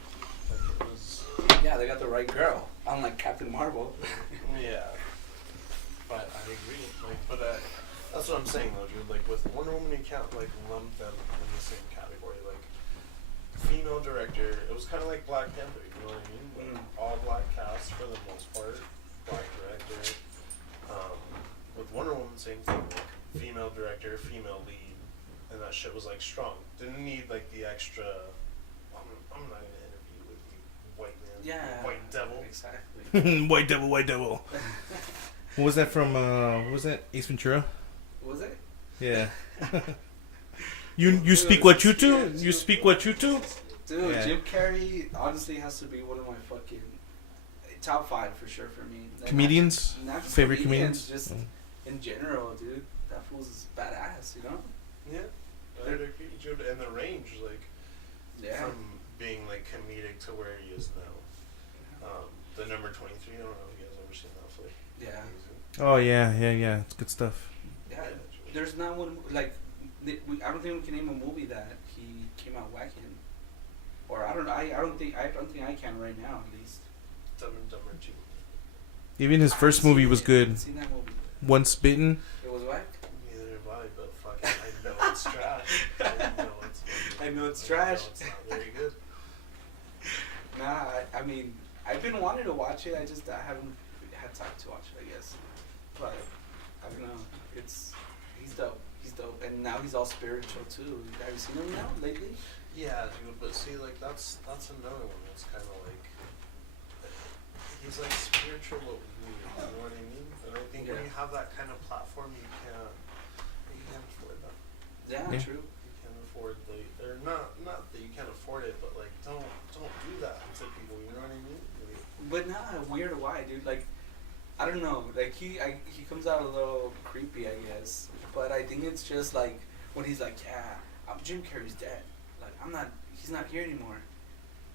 Like, it was. Yeah, they got the right girl, unlike Captain Marvel. Yeah. But I agree. Like, but that's what I'm saying though, dude. Like with Wonder Woman, you can't like lump them in the same category. Like female director, it was kind of like Black Panther. You know what I mean? Like, all black cast for the most part, black director. With Wonder Woman, same thing. Like female director, female lead, and that shit was like strong. Didn't need like the extra. I'm not gonna interview with you, white man. Yeah. White devil. Exactly. White devil. What was that from? What was that? Ace Ventura? Was it? Yeah. You speak what you do. You speak what you do. Dude, Yeah. Jim Carrey honestly has to be one of my fucking top 5 for sure for me. Like, Comedians? not just Favorite comedians? just in general, dude. That fool's badass, Yeah. I agree, dude. And the range, like, Yeah. from being like comedic to where he is now. The number 23. I don't know if you guys ever seen that flick. Yeah. Oh yeah. It's good stuff. Yeah. There's not one like I don't think we can name a movie that he came out whacking. Or I don't know. I don't think I can right now at least. Dumb and Dumber 2. Even his first movie was I good. haven't seen that movie. Once Bitten. It was whack. Neither have I, but fuck it, I know it's trash. I know it's I trash. know it's not very good. Nah, I mean, I've been wanting to watch it. I haven't had time to watch it, I guess. But I don't know. He's dope. He's dope, and now he's all spiritual too. Have you seen him now lately? Yeah, dude, but see, like, that's another one that's kind of like, he's like spiritual but weird, you know what I mean? And I think when Yeah. you have that kind of platform, you can't afford that. Yeah, Yeah. true. You can't afford or not that you can't afford it, but like, don't do that to people, you know what I mean? Like, But nah, weird why, dude? Like, I don't know. Like he comes out a little creepy, I guess. But I think it's just like when he's like, yeah, Jim Carrey's dead. Like he's not here anymore.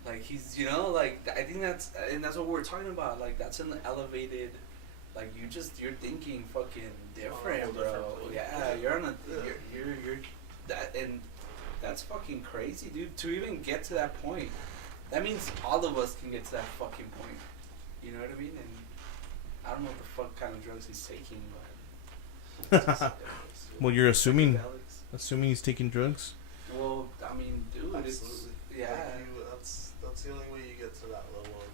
Like he's, like I think that's what we're talking about. Like that's an elevated, like you're thinking fucking different, bro. differently. Yeah, you're on a Yeah. you're that, and that's fucking crazy, dude. To even get to that point, that means all of us can get to that fucking point. You know what I mean? And I don't know what the fuck kind of drugs he's taking, but. Well, you're assuming Psychedelics. he's taking drugs. Well, I mean, dude, absolutely. yeah. Like, that's the only way you get to that level of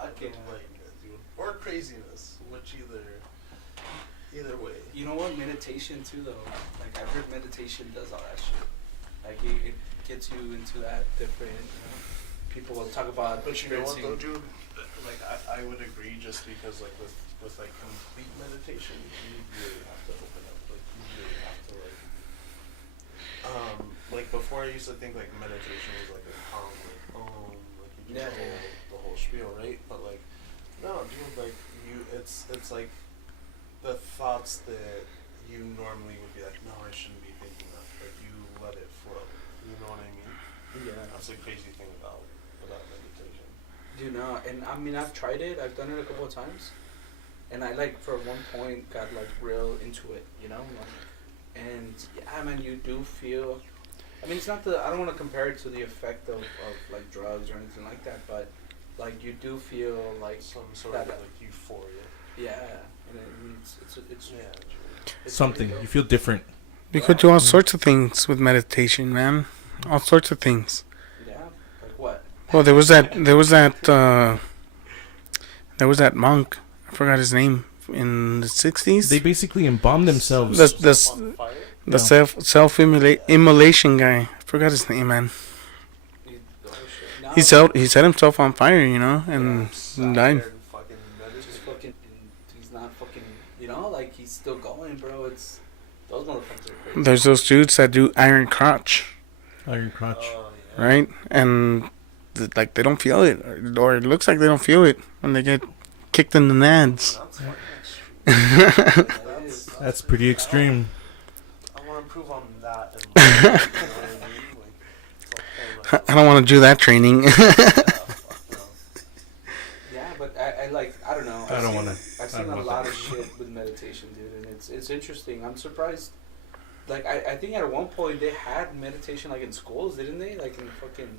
Fucking. enlightenment, dude, or craziness, which either way. You know what? Meditation too, though. Like I've heard meditation does all that shit. Like it gets you into that different. People will talk about But you know what experiencing. though, dude? Like I would agree, just because like with like complete meditation, you really have to open up. Like you really have to like before I used to think like meditation was like a calm like you do the whole spiel, right? But like no, dude, like it's like the thoughts that you normally would be like, no, I shouldn't be thinking of. Like you let it flow. You know what I mean? Yeah. That's the crazy thing about meditation. Do not, and I mean I've tried it. I've done it a couple of times, and I like for one point got like real into it, you know. Like, and yeah, man, you do feel. I mean, it's not the. I don't want to compare it to the effect of like drugs or anything like that, but like you do feel like Some sort that, of like euphoria. yeah, and it's Yeah. it's Something. really You dope. feel different. You could do all sorts of things with meditation, man. All sorts of things. Yeah, like what? Well, there was that monk. I forgot his name in the 60s. They basically embalm themselves. the On fire? the self immolation guy. I forgot his name, man. Oh shit. No, He set himself on fire, you know, and Sat died. there and fucking just meditated. fucking. He's not fucking. You know, like he's still going, bro. It's those motherfuckers are crazy. There's those dudes that do iron crotch, Iron crotch. Yeah. right? And like they don't feel it, or it looks like they don't feel it when they get kicked in the nads. That's fucking extreme. That is. That's pretty extreme. I want to improve on that. And, you know what I mean? Like, it's all kind of I don't want to do that training. Yeah, but I like I don't know. I don't wanna- I've seen a lot of shit with meditation, dude, and it's interesting. I'm surprised. Like I think at one point they had meditation like in schools, didn't they? Like in the fucking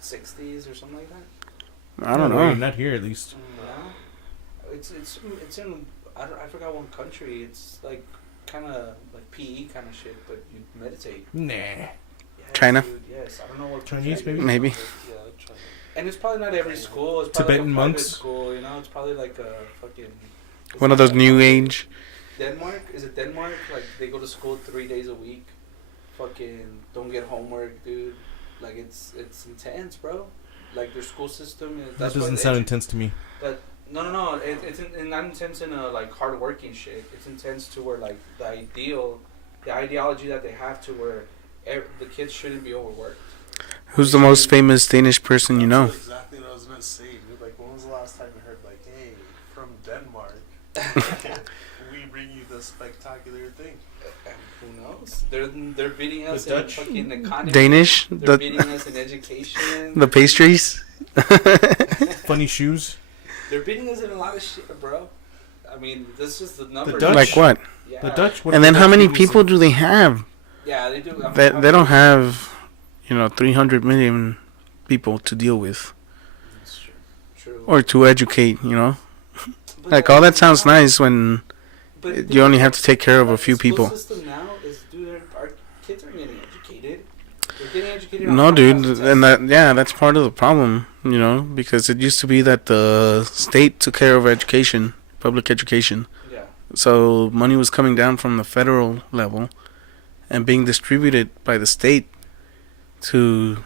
60s or something like that. I don't No, know. Not here, at least. Yeah, it's in I forgot one country. It's like kind of like PE kind of shit, but you meditate. Nah. Yes, China? Dude, yes, I don't know what Chinese, country. maybe? Maybe. yeah, trying to- And it's probably not every school. It's probably Tibetan like a private monks? school. You know, it's probably like a fucking. it's One of not those like new age. Denmark? Is it Denmark? Like they go to school 3 days a week. Fucking don't get homework, dude. Like it's intense, bro. Like their school system is. That That's why doesn't the sound intense to me. No. It's not intense in a like hard working shit. It's intense to where like the ideology that they have to where the kids shouldn't be overworked. Who's the most famous Danish person you know? That's exactly what I was gonna say, dude. Like, when was the last time you heard, like, hey, from Denmark, we bring you this spectacular thing? And who knows? They're beating us in Dutch? fucking economy. Danish? They're beating us in education. The pastries? Funny shoes. They're beating us in a lot of shit, bro. I mean, this is the number. Dutch? Like what? Yeah. The Dutch. What And are then the how Dutch many beating people some- do they have? Yeah, they do. They don't have, 300 million people to deal with It's true. True. or to educate, But Like all that sounds nice when But you only have to take care of a few the school people. system now is, dude, our kids aren't getting educated. They're getting educated. No, on dude, podcasts and that's part of the problem, because it used to be that the state took care of education, public education. Yeah. So money was coming down from the federal level and being distributed by the state to,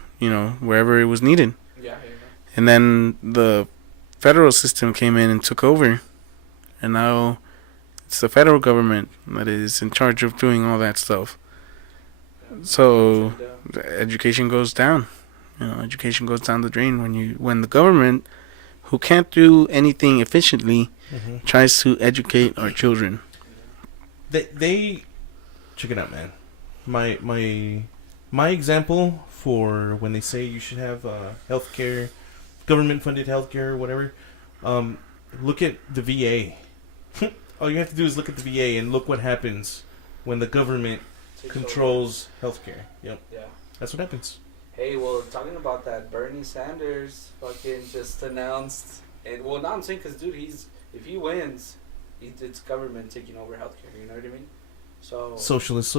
wherever it was needed. Yeah. And then the federal system came in and took over. And now it's the federal government that is in charge of doing all that stuff. So the education goes down. Education goes down the drain when the government, who can't do anything efficiently, Mhm. tries to educate our children. They check it out, man. My example for when they say you should have healthcare, government funded healthcare or whatever. Look at the VA. All you have to do is look at the VA and look what happens when the government controls healthcare. Yep, Yeah. that's what happens. Hey, well, talking about that, Bernie Sanders fucking just announced, and well, now I'm saying because, dude, if he wins, it's government taking over healthcare. You know what I mean? So Socialist,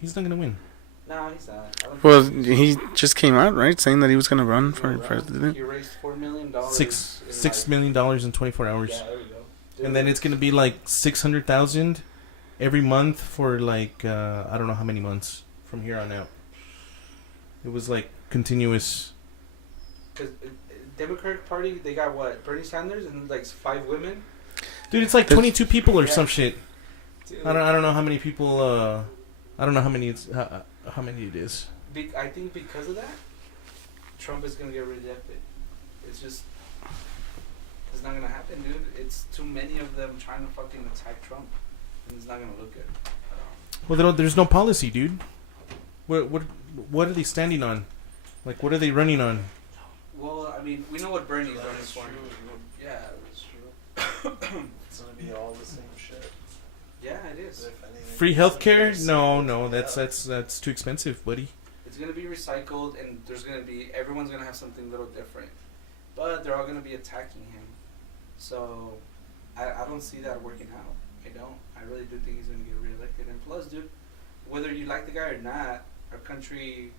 he's not gonna win. nah, he's not. I don't Well, think he just came out, right, saying that he was going to run he's for around. president. He raised $4 million. $6 million in 24 hours. Yeah, there we go. Dude, And then it's gonna be like 600,000 every month for like I don't know how many months from here on out. It was like continuous. because Democratic Party, they got what, Bernie Sanders and like 5 women. Dude, it's like 22 people or Yeah. some shit. Dude, I don't know how many people. I don't know how many it is. I think because of that, Trump is gonna get reelected. It's just, it's not gonna happen, dude. It's too many of them trying to fucking attack Trump, and it's not gonna look good. Well, there's no policy, dude. What are they standing on? Like, what are they running on? Well, I mean, we know what Bernie's running That's for. true. Yeah, That's true. It's gonna be all the same shit. yeah, it is. If anything, Free it's gonna healthcare? be No, recycled. that's too expensive, buddy. It's gonna be recycled, and there's gonna be everyone's gonna have something little different, but they're all gonna be attacking him. So, I don't see that working out. I don't. I really do think he's gonna get reelected. And plus, dude, whether you like the guy or not, our country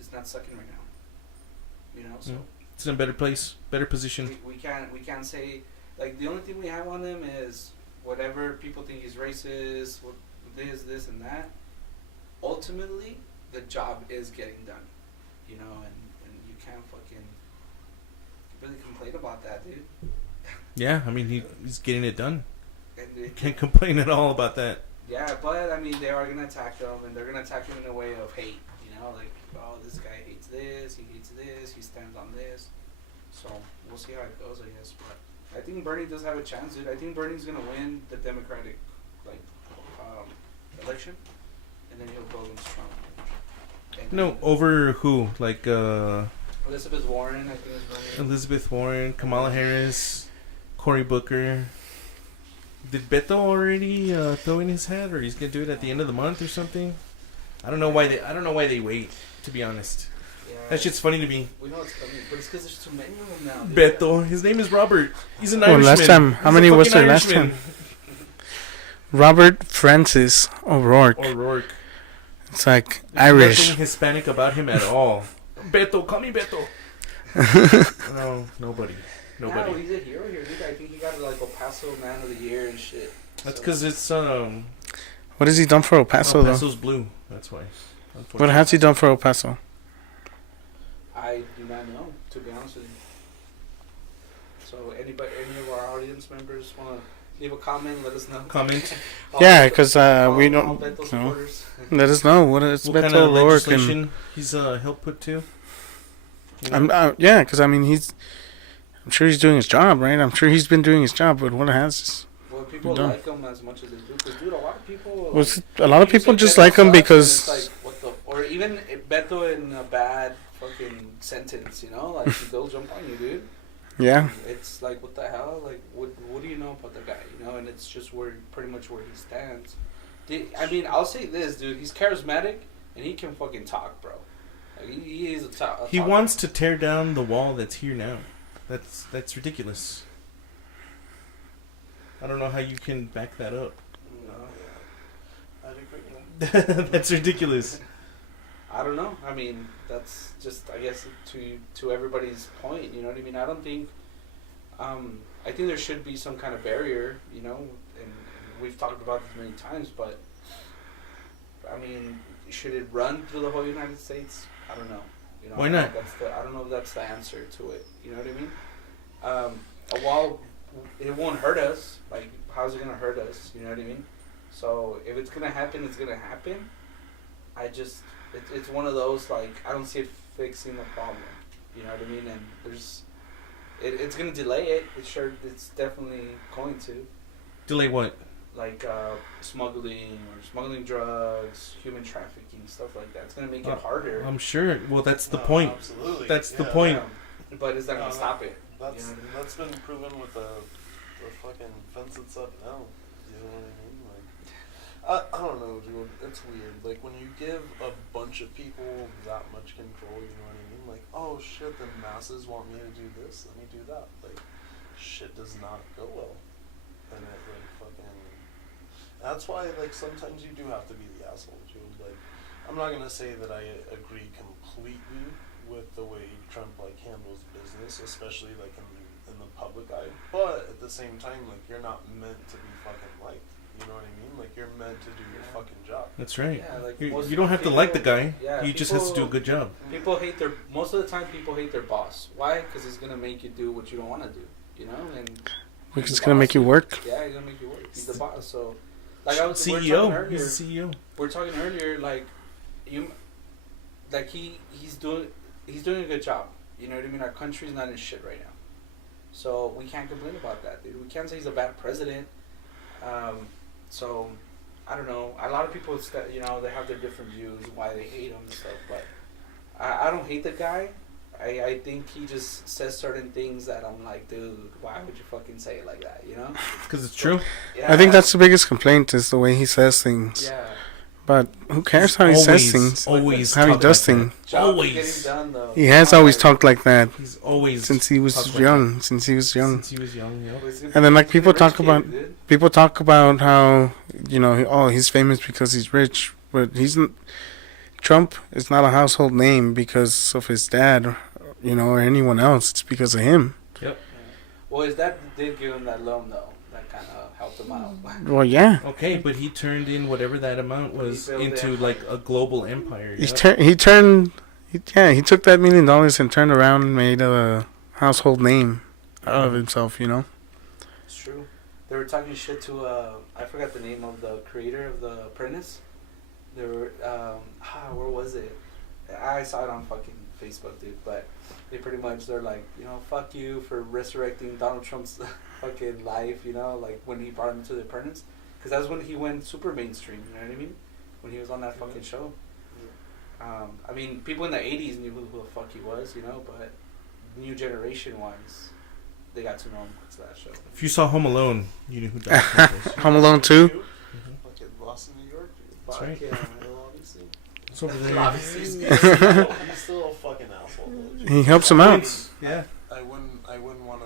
is not sucking right now. You know, so It's in a better place, better position. we can't say, like, the only thing we have on him is whatever people think he's racist, what this and that. Ultimately, the job is getting done, you know, and you can't fucking really complain about that, dude. Yeah, I mean he's getting it done. And Can't complain at all about that. yeah, but I mean, they are gonna attack him, and they're gonna attack him in a way of hate, you know, like, oh, this guy hates this, he stands on this. So we'll see how it goes, I guess. But I think Bernie does have a chance, dude. I think Bernie's gonna win the Democratic election, and then he'll go against Trump. And No, over who? Like Elizabeth Warren, I think is running. Elizabeth Warren, Kamala Harris, Cory Booker. Did Beto already throw in his hat, or he's gonna do it at the end of the month or something? I don't know why they wait. To be honest, Yeah, that shit's funny to me. we know it's coming, but it's because there's too many of them now. Dude. Beto, his name is Robert. He's an Well, Irishman. last time, how He's many a was fucking there last Irishman. time? Robert Francis O'Rourke. O'Rourke. It's like There's Irish. nothing Hispanic about him at all. Beto, call me Beto. No, nobody. No, he's a hero here, dude. I think he got like El Paso Man of the Year and shit. That's So- because it's What has he done for El Paso, El though? Paso's blue. That's why. What has he done for El Paso? I do not know, to be honest with you. So any of our audience members want to leave a comment, let us know. Comment. Yeah, because we all don't. Beto No. supporters. Let us know what is What kind Beto of O'Rourke and legislation he's helped put to? You know? yeah, because I mean I'm sure he's doing his job, right? I'm sure he's been doing his job, but what has? Well, people Done. like him as much as they do. Because, dude, a lot of people. Was a lot of you people say just Beto like him sucks, and because it's like, what the, or even Beto in a bad fucking sentence, you know, like they'll jump on you, dude. yeah, It's like, what the hell? Like, what do you know about the guy? You know, and it's just pretty much where he stands. I mean, I'll say this, dude. He's charismatic and he can fucking talk, bro. Like, he is a talk. He wants to tear down the wall that's here now. That's ridiculous. I don't know how you can back that up. I'd agree with that. That's ridiculous. I don't know. I mean, that's just, I guess, to everybody's point. You know what I mean? I don't think. I think there should be some kind of barrier. You know, and we've talked about this many times, but I mean, should it run through the whole United States? I don't know. You know, Why I don't know not? if I don't know if that's the answer to it. You know what I mean? While it won't hurt us, like, how's it gonna hurt us? You know what I mean? So if it's gonna happen, it's gonna happen. It's one of those, like, I don't see it fixing the problem. You know what I mean? And it's gonna delay it. It's definitely going to. Delay what? Like smuggling drugs, human trafficking, stuff like that. It's gonna make it harder. I'm sure. Well, that's the No, point. Absolutely. That's the Yeah. point. But it's not gonna stop it. That's You know what I mean? that's been proven with the fucking fence that's up now. You know what I mean? Like, I don't know, dude. It's weird. Like, when you give a bunch of people that much control, you know what I mean? Like, oh shit, the masses want me to do this, let me do that. Like, shit does not go well. And it, like, fucking. That's why, like, sometimes you do have to be the asshole, dude. Like, I'm not gonna say that I agree completely with the way Trump, like, handles business, especially, like, in the public eye. But at the same time, like, you're not meant to be fucking liked. You know what I mean? Like, you're meant to do your fucking job. That's right. Yeah, like You don't have to like the guy. Yeah, He just has to do a good job. People hate most of the time people hate their boss. Why? Because he's gonna make you do what you don't want to do. You know, and Which he's is the gonna boss, make you dude. work. Yeah, he's gonna make you work. He's the boss. So, like I was we were talking CEO. earlier, He's the CEO. we're talking earlier, like he's doing a good job. You know what I mean? Our country's not in shit right now, so we can't complain about that, dude. We can't say he's a bad president. So I don't know. A lot of people, they have their different views why they hate him and stuff, but I don't hate the guy. I think he just says certain things that I'm like, dude, why would you fucking say it like that? You know? Because it's true. Yeah. I think that's the biggest complaint is the way he says things. Yeah. But who cares how he says things? Always How he talk does like things. Job Always. getting done, though. He has always talked like that He's always since he was talked like young. Since he was young. Since he was young, yeah. And then, like, people talk about how he's famous because he's rich, but Trump is not a household name because of his dad, or anyone else. It's because of him. Yep. Well, his dad did give him that loan, though. That kind of helped him out. Well, yeah. Okay, but he turned in whatever that amount was He built into it. like a global empire. He Yep. took that $1 million and turned around and made a household name out of himself. It's true. They were talking shit to I forgot the name of the creator of The Apprentice. They were where was it? I saw it on fucking Facebook, dude. But they're like, fuck you for resurrecting Donald Trump's fucking life. Like when he brought him to The Apprentice, because that's when he went super mainstream. You know what I mean? When he was on that fucking show. I mean, people in the '80s knew who the fuck he was, but new generation ones, they got to know him because of that show. If you saw Home Alone, you knew who Donald Trump was. Home Alone 2. Fucking Lost in New York, dude. That's Fuck right. yeah, man, obviously. It's over there. Obviously, he's still a fucking asshole. Though, He helps him out. Yeah. I wouldn't want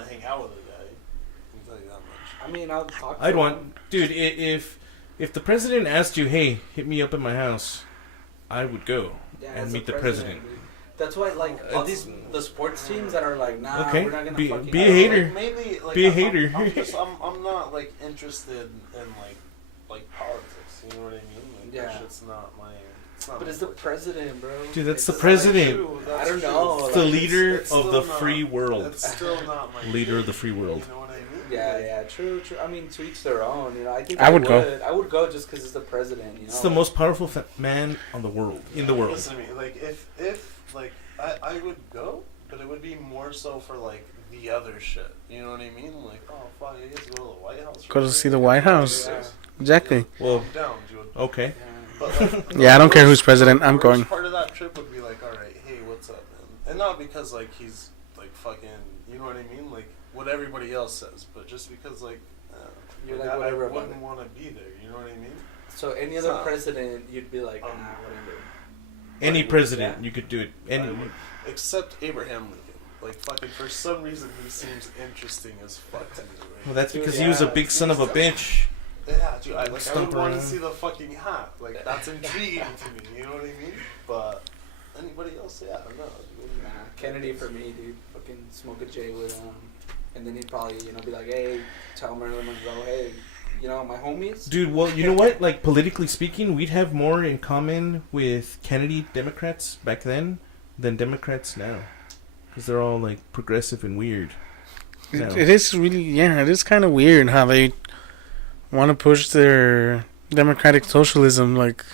to hang out with a guy. I can tell you that much. I mean, I'll talk to I'd him. want, dude. If the president asked you, hey, hit me up at my house, I would go Yeah, and as meet a the president. dude. That's why, like, all the sports teams that are like, nah, Okay, we're not gonna be fucking a hater. Like, maybe like Be a I'm- hater. I'm not like interested in like politics. You know what I mean? Like, Yeah. that shit's not my. But it's the president, bro. Dude, that's the It's president. true. That's I don't true. know. It's the like, leader it's of still the not- free world. That's still not my. Leader of the thing, free world. You know what I mean? Yeah, true. I mean, to each their own. I think I would go. I would go just because it's the president. It's the most powerful man on the world. In the world. Listen to me. Like if like I would go, but it would be more so for like the other shit. You know what I mean? Like, oh fuck, you guys go to the White House. Go to see the White House. Yeah. Exactly. Well, I'm down, dude. okay. But, like, Yeah, I don't care who's the president. I'm worst going. Part of that trip would be like, all right, hey, what's up, man? And not because like he's like fucking, you know what I mean? Like what everybody else says, but just because like, You're like, like, I whatever about wouldn't it. want to be there. You know what I mean? So any other president, you'd be like, nah, whatever. Any president, you could do it. I would, except Abraham Lincoln. Like fucking, for some reason he seems interesting as fuck to me. Right? Well, that's Dude, because he was a yeah, big son of a bitch. Yeah, dude. I would Stump want to around. see the fucking hat. Like that's intriguing to me. You know what I mean? But anybody else? Yeah, I don't know. Nah, Kennedy for me, dude. Fucking smoke a J with him, and then he'd probably, be like, hey, tell Marilyn Monroe, hey, my homies. Dude, well, you know what? Like, politically speaking, we'd have more in common with Kennedy Democrats back then than Democrats now. Because they're all, like, progressive and weird. now. It is really, it is kind of weird how they want to push their democratic socialism. Like,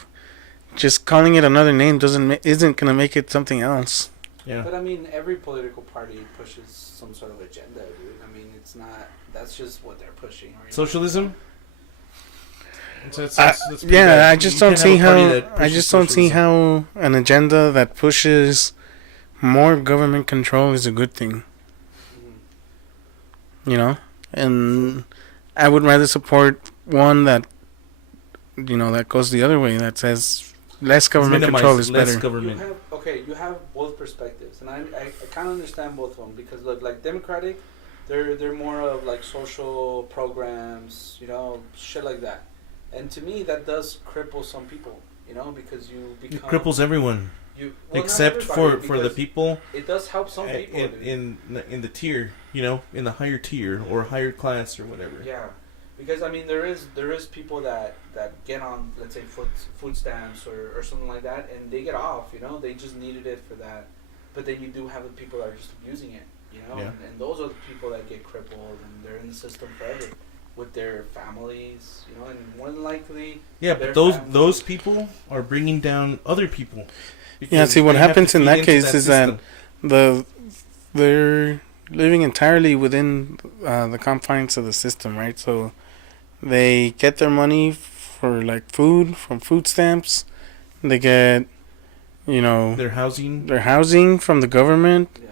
just calling it another name isn't gonna make it something else. Yeah. But I mean, every political party pushes some sort of agenda, dude. I mean, it's not. That's just what they're pushing. Right? Socialism? That's pretty Yeah, bad. I just You don't can't see have a party how. that I pushes just don't see socialism. how an agenda that pushes more government control is a good thing. Mhm. And I would rather support one that that goes the other way. That says less government Minimize control is less better. government. You have both perspectives, and I kind of understand both of them because look, like Democratic, they're more of like social programs, shit like that, and to me that does cripple some people, because you It become cripples everyone. well, not Except for everybody, the because people it does help some people. dude. in the tier, in the higher tier or higher class or whatever. Yeah, Because I mean, there is people that get on, let's say, food stamps or something like that, and they get off. You know, they just needed it for that. But then you do have the people that are just abusing it. You know, Yeah. and those are the people that get crippled and they're in the system forever with their families. You know, and more than likely. Yeah, their but those families- those people are bringing down other people. Yeah, because see, what they have happens to in feed that into case is that system. they're living entirely within the confines of the system, right? So they get their money for like food from food stamps. They get, you know, Their housing. their housing from the government, Yeah.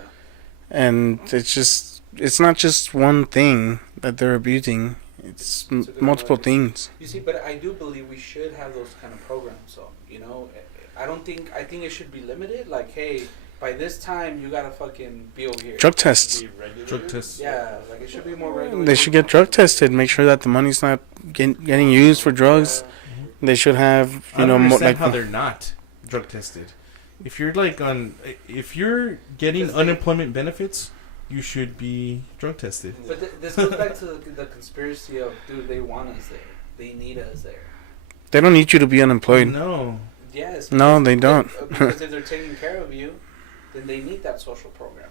and it's not just one thing that they're abusing. It's It's a good multiple point. things. You see, but I do believe we should have those kind of programs. So you know, I think it should be limited. Like, hey, by this time you gotta fucking be over here. Drug tests. Be regulated. Drug tests. Yeah, like it should be more regular. They should get drug tested. Make sure that the money's not getting used for drugs. They should have, I you don't know, understand like how they're not drug tested. If you're like if you're getting unemployment benefits, you should be drug tested. But this goes back to the conspiracy of, dude, they want us there. They need us there. they don't need you to be unemployed. No. Yes. No, because- they don't. Because if they're taking care of you, then they need that social program.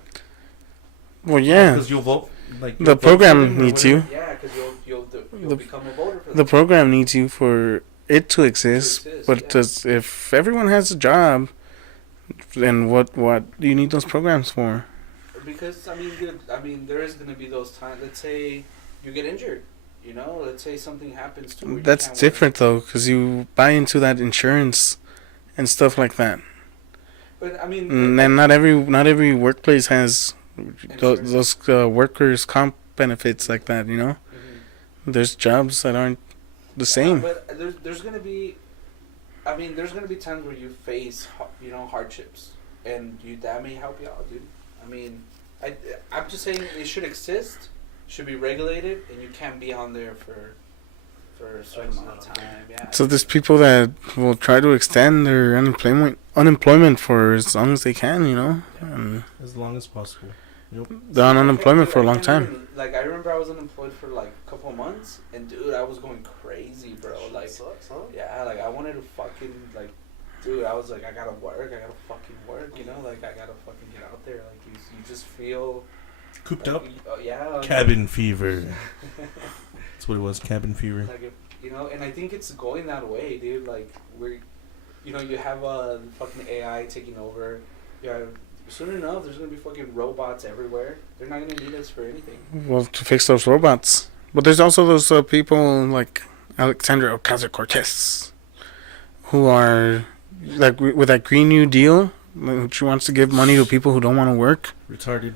Well, yeah, Because you'll vote. Like the you'll vote for program them or needs whatever. you. Yeah, because you'll The- become a voter for them. The program needs you for it to exist. exist, But yeah. does, if everyone has a job, then what do you need those programs for? Because I mean, dude, there is gonna be those times. Let's say you get injured. You know, let's say something happens to you. That's different though, because you buy into that insurance and stuff like that. But I mean, And not every workplace has Insurance. those workers' comp benefits like that. You know, Mhm. there's jobs that aren't the same. But there's gonna be, I mean, there's gonna be times where you face, hardships, and that may help you out, dude. I mean, I'm just saying it should exist, should be regulated, and you can't be on there for a certain amount of time. Yeah. So there's people that will try to extend their unemployment for as long as they can. You know, and As long as possible. Yep. they're on unemployment Dude, for a I long can't time. even- like I remember I was unemployed for like a couple of months, and dude, I was going crazy, bro. Shit Like, sucks, huh? yeah, like I wanted to fucking like, dude, I was like, I gotta work, I gotta fucking work, you know, like I gotta fucking get out there. Like you just feel Cooped like, up. yeah. Like, Cabin fever. That's what it was. Cabin fever. like if, you know, and I think it's going that way, dude. Like we're, you know, you have fucking AI taking over. Yeah, soon enough, there's gonna be fucking robots everywhere. They're not gonna need us for anything. Well, to fix those robots. But there's also those people like Alexandria Ocasio-Cortez who are like with that Green New Deal. Like, she wants to give money to people who don't want to work, Retarded.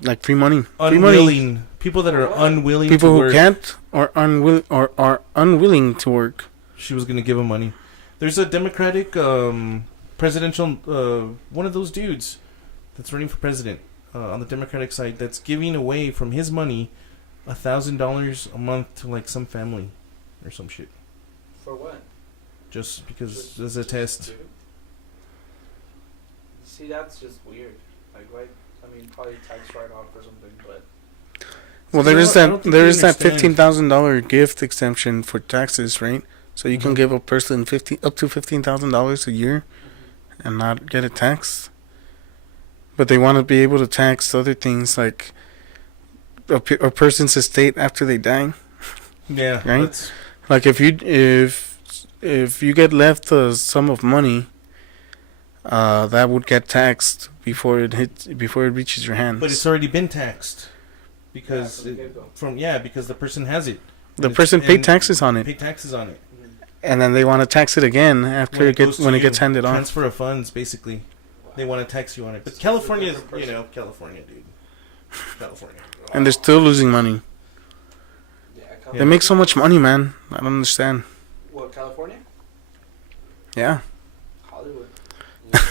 like free money. Unwilling. People that are unwilling People to who work. can't or are unwilling to work. She was going to give him money. There's a Democratic presidential, one of those dudes that's running for president on the Democratic side that's giving away from his money $1,000 a month to like some family or some shit. For what? Just because Just- as a just test. do? See, that's just weird. Like, I mean, probably tax write-off or something, but Well, You there know is what? I don't that think there you is that understand. $15,000 gift exemption for taxes, right? So you can Mhm. give a person up to $15,000 a year and not get it taxed. But they want to be able to tax other things like a person's estate after they die. Yeah. Right? That's, Like if you get left a sum of money, that would get taxed before it reaches your hands. but it's already been taxed. yeah, Because from the get-go. because the person has it. the And person it's- paid and taxes on it, Paid taxes on it. and then they want to tax it again after it goes to when it you. gets handed off. Transfer of funds, basically. They want to tax you on it. But It's just a California is, different person. California, dude. California. And they're still losing money. Yeah, They make so much money, man. I don't understand. What, California? Yeah. Hollywood. Like,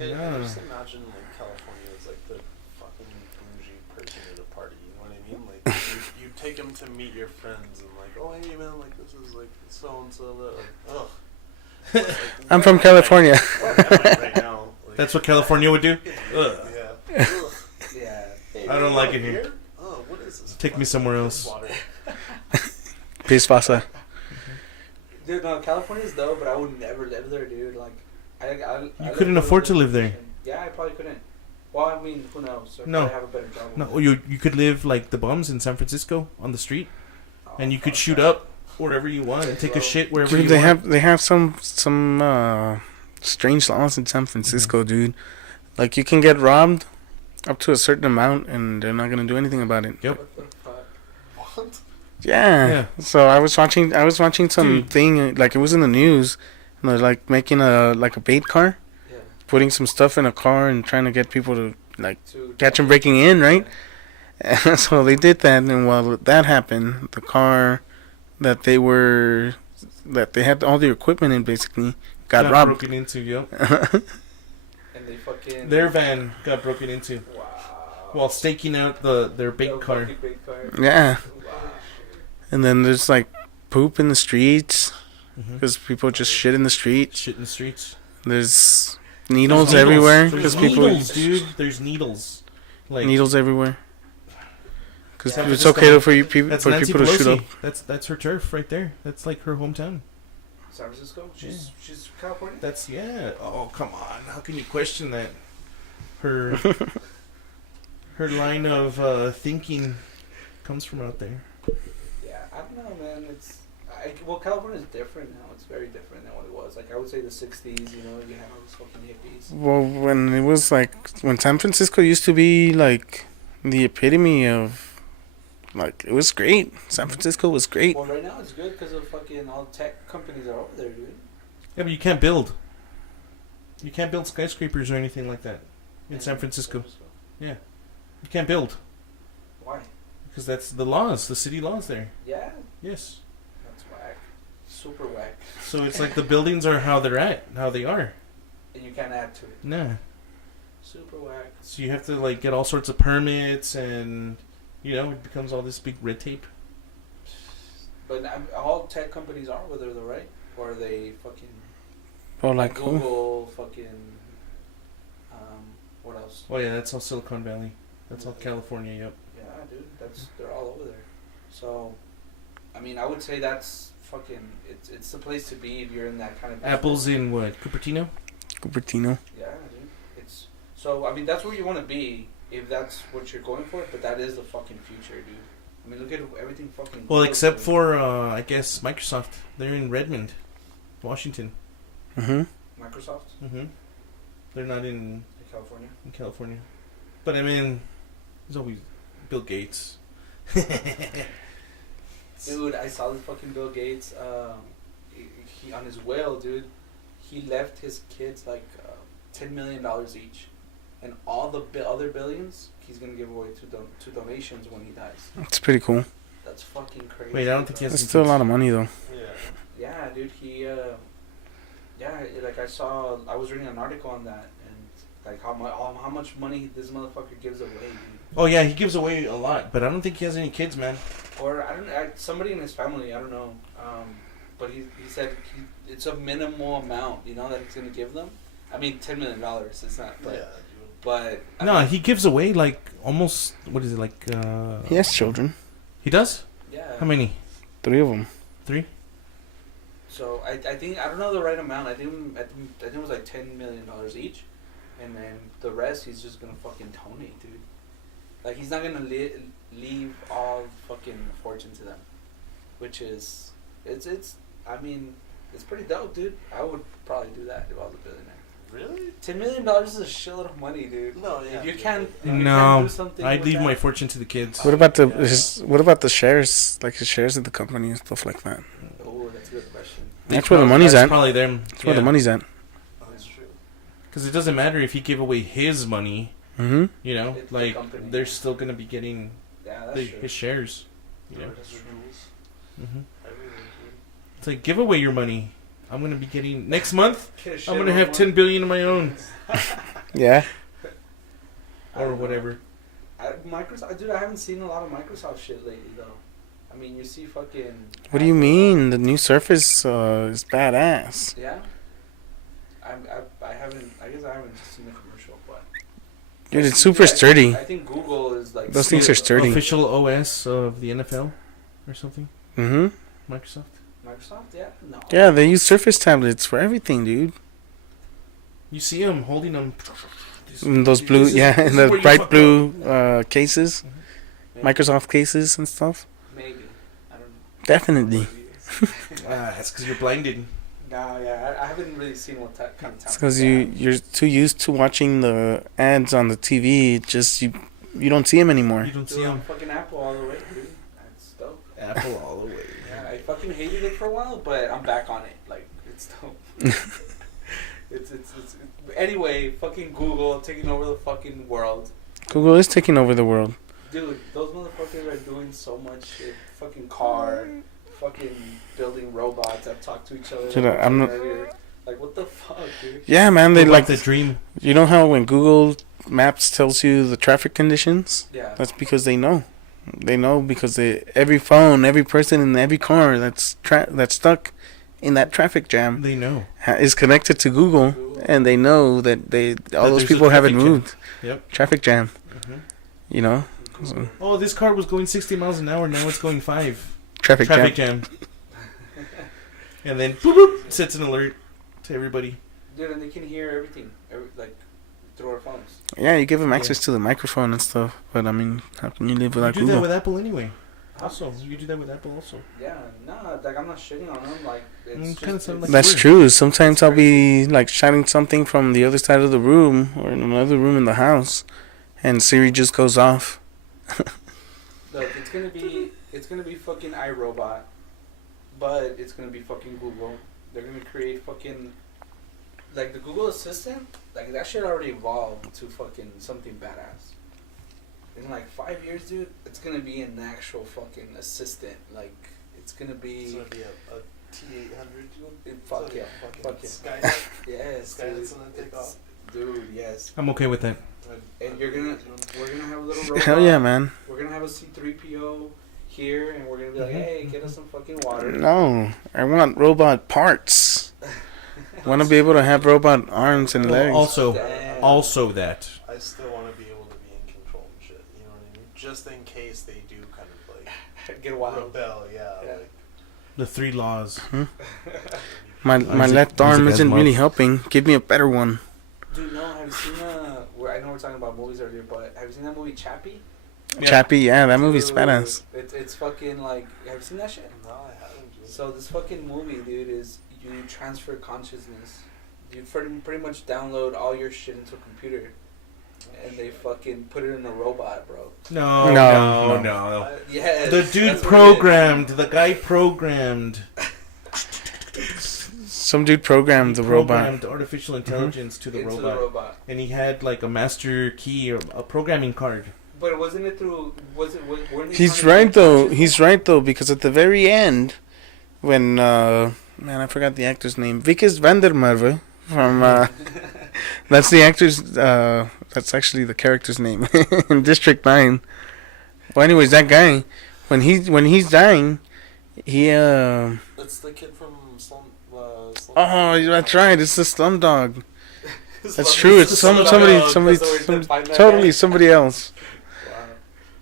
Yeah. I just imagine like California is like the fucking bougie person at a party. You know what I mean? Like you take them to meet your friends and like, oh hey man, like this is like so and so. Like, ugh. Like, I'm from California. right now. Like, That's what California would do? Ugh. Yeah. Ugh. Yeah. Hey, I don't you like want it here. beer? Oh, what is this? Take me somewhere else. Water. Pisvasa. Dude, no, California's dope, but I would never live there, dude. Like, You couldn't afford to live there. Yeah, I probably couldn't. Well, I mean, who knows? I No. probably have a better job. No, you could live like the bums in San Francisco on the street, Oh, and you could fuck shoot that. up wherever you want and take a shit wherever Dude, you they want. have some strange laws in San Francisco, dude. Like you can get robbed up to a certain amount, and they're not gonna do anything about it. Yep. What the fuck? What? Yeah. Yeah. So I was watching some Dude. thing like it was in the news, and they're like making a bait car, Yeah. putting some stuff in a car and trying to get people to like To catch them breaking in, right? And so they did that, and while that happened, the car that they had all the equipment in basically got robbed. broken into. Yep. And they fucking. Their van got broken into Wow. while staking out their The bait car. fucking bait car. Yeah. Wow. And then there's like poop in the streets Mhm. because people just shit in the street. Shit in the streets. There's needles There's everywhere There's because people needles, dude. There's needles. Like needles everywhere. Because San it's Francisco, okay for you people that's for Nancy people to shoot Pelosi. up. That's her turf right there. That's like her hometown. San Francisco? She's California? That's yeah. Oh come on, how can you question that? Her her line of thinking comes from out there. Yeah, I don't know, man. Well, California's different now. It's very different than what it was. Like, I would say the 60s, you know, you had all these fucking hippies. Well, when it was like when San Francisco used to be like the epitome of like it was great. San Francisco was great. Well, right now it's good because of fucking all tech companies are over there, dude. Yeah, but you can't build. You can't build skyscrapers or anything like that in San Francisco. You can't build Why? because that's the laws, the city laws there. Yeah, Yes. that's whack. Super whack. So it's like the buildings are how they're at, how they are. And you can't add to it. Nah. Super whack. So you have to like get all sorts of permits, and you know it becomes all this big red tape. But all tech companies are over there, though, right? Or are they fucking Well, like who? Google, fucking what else? Oh yeah, that's all Silicon Valley. That's all California. Yep. Yeah, dude, they're all over there. So, I mean, I would say that's fucking. It's the place to be if you're in that kind of. business. Apple's in what? Cupertino. Cupertino. Yeah, dude. It's so. I mean, that's where you want to be if that's what you're going for. But that is the fucking future, dude. I mean, look at everything fucking. Well, closed, except dude. for I guess Microsoft. They're in Redmond, Washington. Mhm. Microsoft Mm-hmm. They're not in California. California. But I mean, there's always Bill Gates. Dude, I saw this fucking Bill Gates. He on his will, dude. He left his kids like $10 million each, and all the other billions he's gonna give away to donations when he dies. It's pretty cool. That's fucking crazy. Wait, I don't think he has. It's any still a kids. lot of money though. Yeah. Yeah, dude. Like I was reading an article on that, and like how much money this motherfucker gives away, dude. Oh yeah, he gives away a lot, but I don't think he has any kids, man. Or I don't know, somebody in his family, I don't know. But he said it's a minimal amount, you know, that he's gonna give them. I mean, $10 million. It's not, but Yeah, dude. but I No, mean, he gives away like almost what is it like? He has children. He does? yeah. How many? 3 of them. 3? So I think I don't know the right amount. I think it was like $10 million each, and then the rest he's just gonna fucking donate, dude. Like he's not gonna leave all fucking fortune to them, which is it's. I mean, it's pretty dope, dude. I would probably do that if I was a billionaire. Really? $10 million is a shitload of money, dude. No, yeah. If you dude, can't, but- if you can't No, do something I'd with leave that- my fortune to the kids. What about Yeah. what about the shares? Like his shares of the company and stuff like that. Oh, that's a good question. That's where the money's That's at. probably them. That's where the money's at. That's true. Because it doesn't matter if he gave away his money. Mm-hmm. You know, It's the like company. they're still gonna be getting Yeah, that's true. his shares. You know. That's rules. hmm Everything, dude. It's like give away your money. I'm gonna be getting next month. Get a shit I'm gonna on have one. 10 billion of my own Yeah. I or don't know. whatever. Microsoft, dude, I haven't seen a lot of Microsoft shit lately, though. I mean, you see fucking. What do you mean? The new Surface is badass. Yeah. I haven't. I guess I haven't seen the commercial, but. Dude, it's super sturdy. I think Google is like. Those things are sturdy. Official OS of the NFL or something. Mm-hmm. Microsoft. Microsoft, yeah, no. Yeah, they use Surface tablets for everything, dude. You see them holding them. In those blue, yeah, in the bright blue cases, Maybe. Microsoft cases and stuff. Maybe. I don't know. Definitely. That's because you're blinded. No, yeah, I haven't really seen what kind of It's tablets because they have. you're too used to watching the ads on the TV. It just you don't see them anymore. You don't see Dude, I'm them. fucking Apple all the way, dude. That's dope. Apple all the way. Yeah, I fucking hated it for a while, but I'm back on it. Like, it's dope. it's anyway, fucking Google taking over the fucking world. Google is taking over the world. Dude, those motherfuckers are doing so much shit. Fucking car, fucking building robots that talk to each other. Dude, like I'm not- earlier. Like, what the fuck, dude? Yeah, man. They like the dream. You know how when Google Maps tells you the traffic conditions, Yeah. that's because they know. They know because every phone, every person in every car that's stuck in that traffic jam They know. is connected to Google, and they know that all those there's a people haven't traffic jam. moved. Yep. Traffic jam. Mhm. You know, Oh, this car was going 60 miles an hour. Now it's going 5. traffic Traffic jam. jam. And then boop, boop, sets an alert to everybody. Dude, and they can hear everything, like, through our phones. Yeah, you give them access to the microphone and stuff, but I mean, how can you live You without do Google? that with Apple anyway. Also, you do that with Apple also. Yeah, no, like, I'm not shitting on them. Like, it's Mm, just, kinda sound like- That's weird. true. Sometimes I'll be like shouting something from the other side of the room or in another room in the house, and Siri just goes off. Look, it's gonna be fucking iRobot, but it's gonna be fucking Google. They're gonna create fucking, like, the Google Assistant, like, that shit already evolved to fucking something badass. In like 5 years, dude, it's gonna be an actual fucking assistant. Like, it's gonna It's be, gonna be a T800. fuck yeah, fuck yeah. Skynet. Yes, Skynet's dude. gonna take It's- off. Dude, yes. I'm okay with that. And we're gonna have a little robot. Hell yeah, man. We're gonna have a C3PO here, and we're gonna be like, Mhm, hey, get us some fucking water. No, I want robot parts. I want to be able to have robot arms and legs. Also, Damn. also that. I still want to be able to be in control and shit. You know what I mean? Just in case they do kind of like Get wild. rebel. Yeah. Yeah. Like, The 3 laws. My Isaac- left arm Isaac isn't Asimov. really helping. Give me a better one. Dude, no, have you seen I know we're talking about movies earlier, but have you seen that movie Chappie? Yeah. Chappie, yeah, that movie's Dude, badass. It's fucking like, have you seen that shit? no, I haven't. Dude. So this fucking movie, dude, is you transfer consciousness. You pretty much download all your shit into a computer, and they fucking put it in a robot, bro. No, No, no, no. I- Yes. The that's dude what it programmed. The guy programmed. Some dude programmed the robot. Programmed artificial intelligence to is. the Into robot. the robot. And he had like a master key or a programming card. But wasn't it through? Weren't they He's trying to right get though. consciousness? He's right though because at the very end, when man, I forgot the actor's name. Vickers Vandermerwe from that's the actor's. That's actually the character's name in District 9. Well, anyways, that guy, when he's dying, he It's the kid from Slum. Oh, that's right. It's the Slumdog. That's true. Slumdog. It's somebody, That's the way to find that totally guy. somebody else. Wow.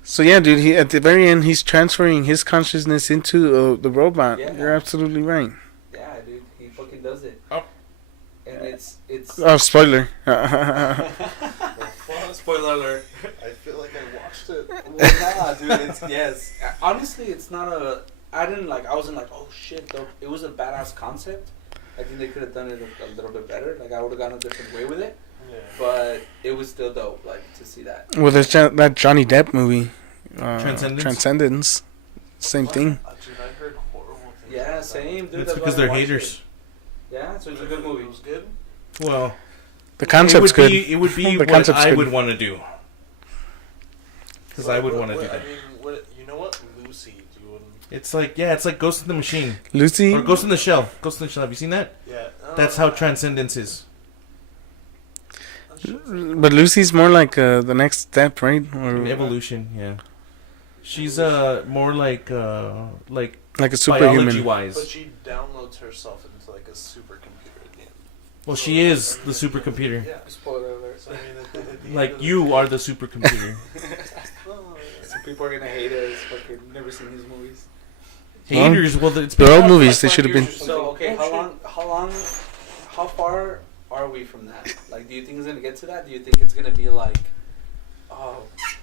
So yeah, dude. He at the very end, he's transferring his consciousness into the robot. Yeah. You're absolutely right. Yeah, dude, he fucking does it. Oh. And it's Oh, spoiler. spoiler alert. I feel like I watched it. Well, nah, dude, it's yes. Honestly, it's not a. I wasn't like, oh shit, though. It was a badass concept. I think they could have done it a little bit better. Like, I would have gone a different way with it. Yeah. But it was still dope, like, to see that. Well, there's that Johnny Depp movie, Transcendence? Transcendence. Same thing. Dude, I heard horrible things. Yeah, about that. same, dude. That's why because I they're watched haters. it. Yeah, so it's a good movie. It was good. Well, The concept's it would good. It would be The what concept's I good. would want to do. Because I would want to do that. I mean, you know what? Lucy, you wouldn't. It's like Ghost in the Machine Lucy. or Ghost in the Shell. Ghost in the Shell. Have you seen that? Yeah. That's how Transcendence is. But Lucy's more like the next step, right? Or Evolution. Yeah. She's more like like a biology superhuman. wise. But she downloads herself into like a supercomputer at the end. Well, she is the supercomputer. Yeah. Spoiler alert. So I mean, at the end Like of the you are the supercomputer. Some people are gonna hate us. Fucking never seen these movies. Haters. Well, it's They're been old out movies. for They like should have 5 been. years or So something. okay, Oh, how far are we from that? Like, do you think it's gonna get to that? Do you think it's gonna be like, oh,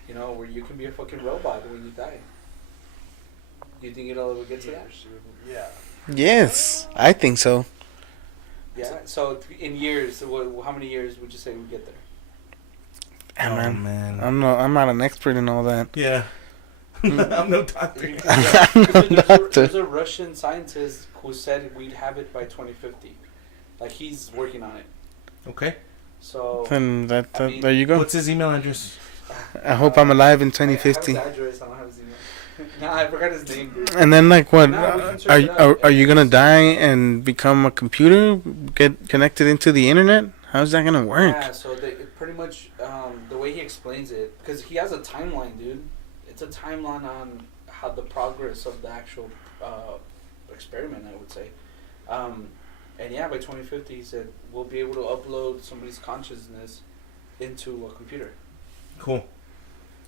you know, where you can be a fucking robot when you die? Do you think it'll ever get to that? Yeah. Yes, I think so. Yeah. So in years, how many years would you say we get there? Yeah, Oh, man. man. I'm not an expert in all that. Yeah. I'm no doctor. There's a Russian scientist who said we'd have it by 2050. Like, he's working on it. Okay. So Then I mean, there you go. What's his email address? I hope I'm alive in I have 2050. his address. I don't have his email. Nah, I forgot his name, dude. And then like what? No, we can search Are it up. are you gonna die and become a computer? Get connected into the internet? How's that gonna work? Yeah, so pretty much the way he explains it, because he has a timeline, dude. It's a timeline on how the progress of the actual experiment, I would say. And yeah, by 2050, he said we'll be able to upload somebody's consciousness into a computer. Cool.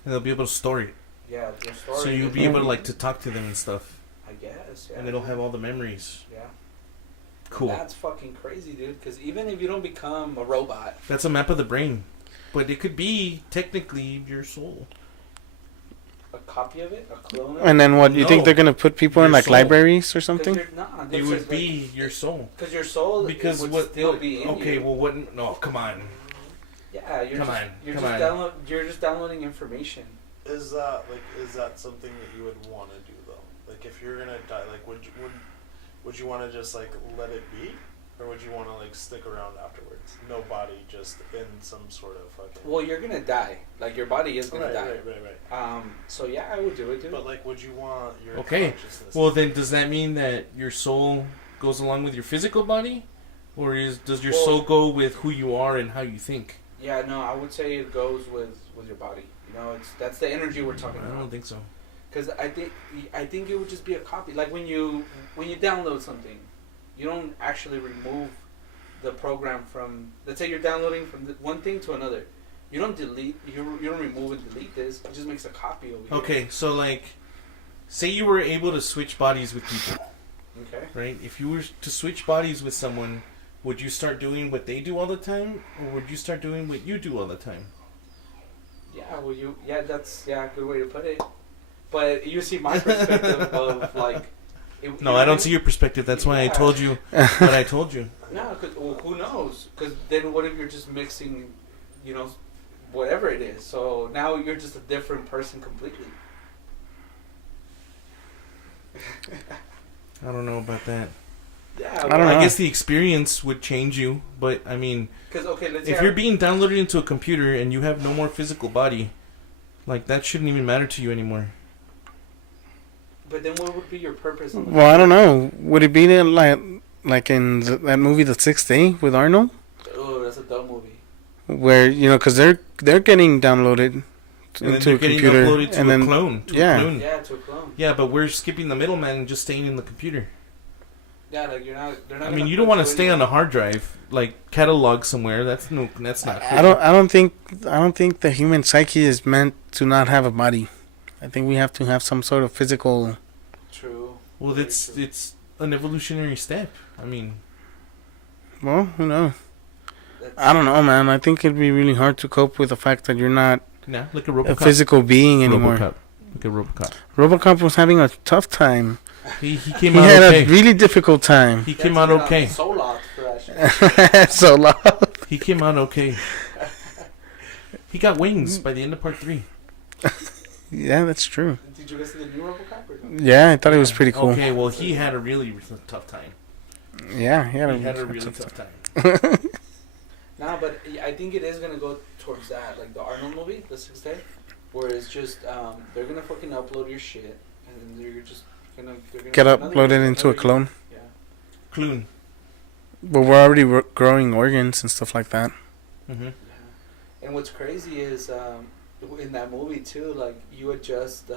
And they'll be able to store it. Yeah, the story. So you'll be able to like to talk to them and stuff. I guess. Yeah. And it'll have all the memories. Yeah. Cool. That's fucking crazy, dude. Because even if you don't become a robot, That's a map of the brain. But it could be technically your soul. a copy of it, a clone of And then what? You think No. they're gonna put people in Your like soul. libraries or it. something? It would be your soul. Because your soul Because would what? still be in okay, you. well, what? No, come on. Yeah, you're Come just, on, You're come just on. you're just downloading information. Is that something that you would want to do though? Like if you're gonna die, like would you want to just like let it be, or would you want to like stick around afterwards? No body, just in some sort of fucking. Well, you're gonna die. Like, your body is gonna right, die. right. So yeah, I would do it, dude. But like, would you want your Okay. consciousness? Well, then does that mean that your soul goes along with your physical body? Or does your soul go with who you are and how you think? Yeah, no, I would say it goes with your body. You know, that's the energy we're talking I about. don't think so. Because I think it would just be a copy. Like when you download something, you don't actually remove the program from. Let's say you're downloading from one thing to another. You don't delete. You don't remove and delete this. It just makes a copy over here. Okay, so like, say you were able to switch bodies with people, Okay. right? If you were to switch bodies with someone, would you start doing what they do all the time, or would you start doing what you do all the time? Yeah. Well, that's a good way to put it. But you see my perspective of like. No, I don't see your perspective. That's why I Yeah. told you what I told you. No, well, who knows? Because then what if you're just mixing, you know, whatever it is? So now you're just a different person completely. I don't know about that. Yeah. I don't know. I guess the experience would change you, but I mean, Because okay, let's if say you're being downloaded into a computer and you have no more physical body, like that shouldn't even matter to you anymore. but then what would be your purpose? On the Well, I don't know. Would it be like in that movie, The Sixth Day with Arnold, Oh, that's a dumb movie. where because they're getting downloaded And then into they're a getting computer, uploaded to and a then clone. yeah. Yeah, to a clone. Yeah, but we're skipping the middleman and just staying in the computer. Yeah, like they're not. I mean, you don't want to stay on a hard drive, like catalog somewhere. That's not cool. I don't think the human psyche is meant to not have a body. I think we have to have some sort of physical. True. Well, Very it's true. an evolutionary step. I mean, Well, who knows? That's- I don't know, man. I think it'd be really hard to cope with the fact that you're not nah, like a a RoboCop. physical being anymore. RoboCop. Like a RoboCop. RoboCop was having a tough time. He came He out had okay. a really difficult time. He That's came out even okay. So loud for that shit. So loud. He came out okay. He got wings by the end of part 3. Yeah, that's true. Did you listen to the new RoboCop or no? Yeah, I thought it was pretty cool. Okay, well, he had a really tough time. Yeah, he had He had a a really tough tough time. Nah, but I think it is gonna go towards that, like the Arnold movie, The Sixth Day, where it's just they're gonna fucking upload your shit, and then they're just they're gonna Get do another- uploaded into a another- clone. Yeah. Clone. But we're already growing organs and stuff like that. Mm-hmm. Yeah. And what's crazy is in that movie too, like you adjust,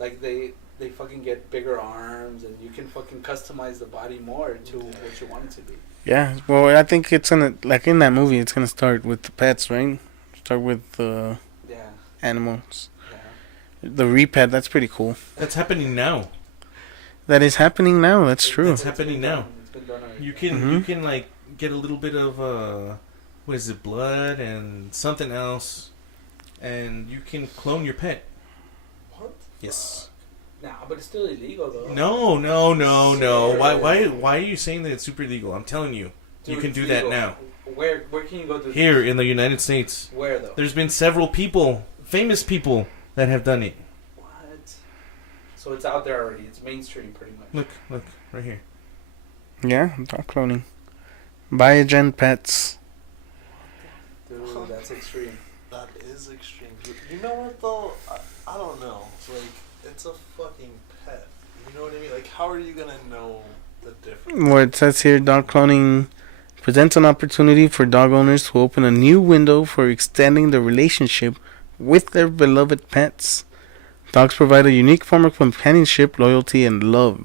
like they fucking get bigger arms, and you can fucking customize the body more to what you want it to be. Yeah, well, I think it's gonna like in that movie. It's gonna start with the pets, right? Start with the Yeah. animals. Yeah. The repet, that's pretty cool. That's happening now. That is happening now. That's true. It's happening now. It's been done already. You can like get a little bit of what is it, blood and something else, and you can clone your pet. What? Yes. Nah, but it's still illegal though. No. Why are you saying that it's super illegal? I'm telling you, you Dude, can it's do that legal. now. Where can you go to? Here in the United States, Where though? there's been several people, famous people, that have done it. What? So it's out there already. It's mainstream pretty much. Look, right here. Yeah, dog cloning. Biogen pets. Dude, that's extreme. That is extreme. You know what though? I don't know. Like, it's a fucking pet. You know what I mean? Like, how are you gonna know the difference? What it says here, dog cloning presents an opportunity for dog owners to open a new window for extending the relationship with their beloved pets. Dogs provide a unique form of companionship, loyalty, and love.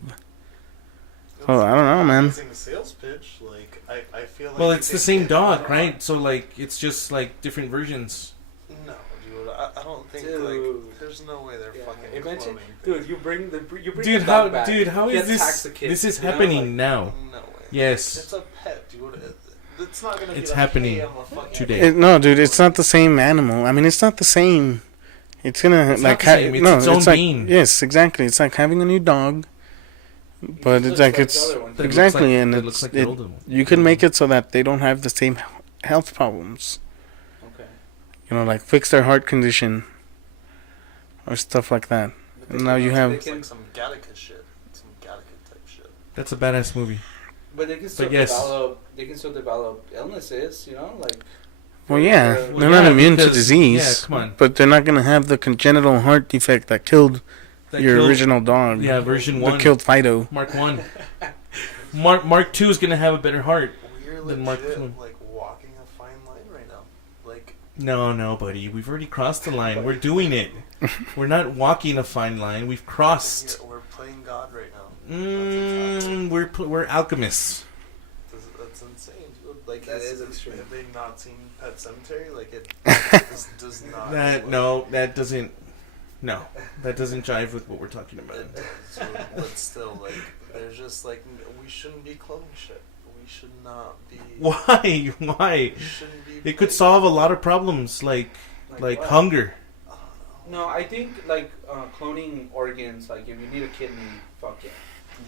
Oh, I don't know, man. Amazing sales pitch. Like, I feel like. Well, you it's the can same get dog, that right? So like, it's just like different versions. No, dude. I don't think Dude. like. There's no way they're Yeah, fucking imagine, cloning. dude. You bring the Dude, the dog how back. how Get is tax this? the kid, This is you know, happening like- now. No way. Yes. It's a pet, dude. It's not gonna be It's like, happening hey, I'm a fucking today. No, dude, it's not the same animal. I mean, it's not the same. It's gonna It's like not the same. It's no, its own it's like being. yes, exactly. It's like having a new dog, but it's looks like the it's other one. That exactly, looks like, and that it's, looks like it, the older one. you can make it so that they don't have the same health problems. Okay. You know, like fix their heart condition or stuff like that. But And they now can you also have- make, like some Gattaca shit, some Gattaca type shit. That's a badass movie. But they can still yes. develop. They can still develop illnesses. You know, like. Well, yeah, Well, they're not yeah, immune to because- disease, yeah, come on. but they're not gonna have the congenital heart defect that killed That your killed- original dog. Yeah, version that 1. killed Fido. Mark 1. Mark 2 is gonna have a better heart. We're Then Mark legit Twain. like walking a fine line right now. Like, No, buddy. We've already crossed the line. We're doing it. We're not walking a fine line. We've crossed. we're playing God right now. We're alchemists. That's insane, dude. Like, That is extreme. Have they not seen Pet Cemetery? Like, it does not. That doesn't. No, that doesn't jive with what we're talking about. It does, but still, like, they're just like, we shouldn't be cloning shit. We should not be. Why? We shouldn't be. It could solve a lot of problems, like what? hunger. I don't know. No, I think like cloning organs. Like if you need a kidney, fuck yeah.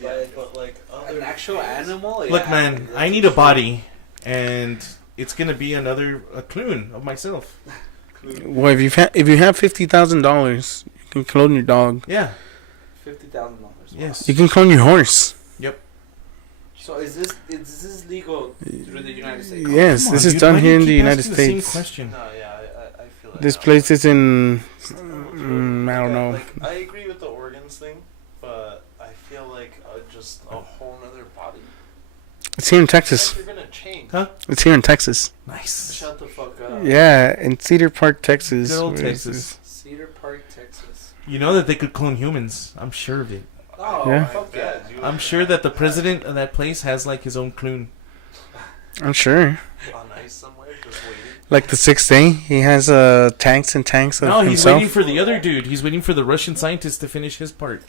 Yeah, but like other An actual things- animal. Look, yeah, man, that's I need a extreme. body, and it's gonna be a clone of myself. Well, if you have $50,000, you can clone your dog. Yeah. $50,000. Yes. You can clone your horse. So is this legal through the United States? Yes, Come this on, is dude, done why do here you in the keep United asking the same States. question? No, yeah, I feel like This place is in. I don't know. Like, I agree with the organs thing, but I feel like just a whole nother body. It's here in Texas. Like you're gonna change. Huh? It's here in Texas. Nice. Shut the fuck up. Yeah, in Cedar Park, Texas. Good old where is Texas. Cedar Park, Texas. You know that they could clone humans. I'm sure of it. Oh, Yeah. fuck yeah. dude. I'm sure that the president of that place has like his own clone. this? I'm sure. On ice somewhere, just waiting. Like the 6th day, he has tanks and tanks of No, he's himself. waiting for the other dude. He's waiting for the Russian scientist to finish his part.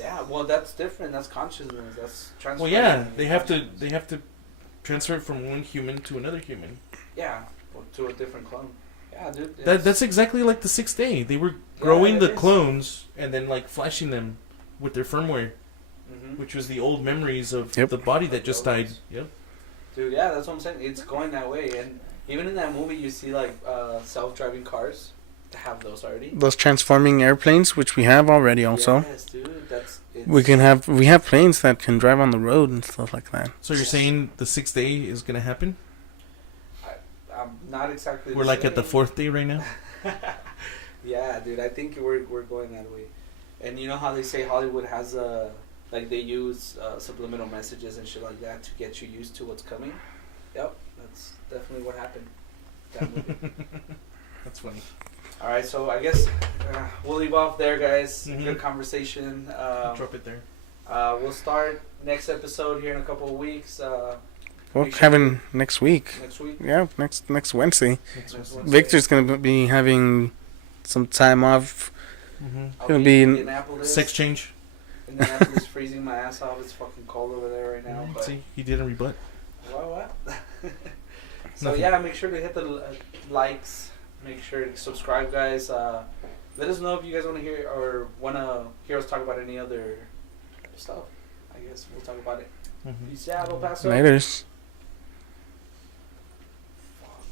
Yeah, well, that's different. That's consciousness. That's Well, transferring yeah, they have consciousness. to transfer it from one human to another human. Yeah, or to a different clone. Yeah, dude. That's exactly like the 6th day. They were growing it the is. clones and then like flashing them with their firmware, Mhm. which was the old memories of Yep. the body that just died. Yep. Dude, yeah, that's what I'm saying. It's going that way, and even in that movie, you see like self-driving cars. To have those already. Those transforming airplanes, which we have already also. Yes, dude. We have planes that can drive on the road and stuff like that. So you're saying the 6th day is gonna happen? I'm not exactly. We're like at the 4th day right now. Yeah, dude. I think we're going that way, and you know how they say Hollywood has like they use subliminal messages and shit like that to get you used to what's coming. Yep, that's definitely what happened. That movie. That's funny. All right, so I guess we'll leave off there, guys. Mhm. Good conversation. Drop it there. We'll start next episode here in a couple of weeks. We're Make sure- having next week. Next week. Yeah, next Wednesday. Next Next one. Wednesday. Victor's gonna be having some time off. Mhm. I'll Gonna be in Indianapolis. Sex change. Indianapolis freezing my ass off. It's fucking cold over there right now. But See, he didn't rebut. what? So Nothing. yeah, make sure to hit the likes. Make sure to subscribe, guys. Let us know if you guys want to hear or want to hear us talk about any other stuff. I guess we'll talk about it. Mhm. Peace out, El Paso. Laters.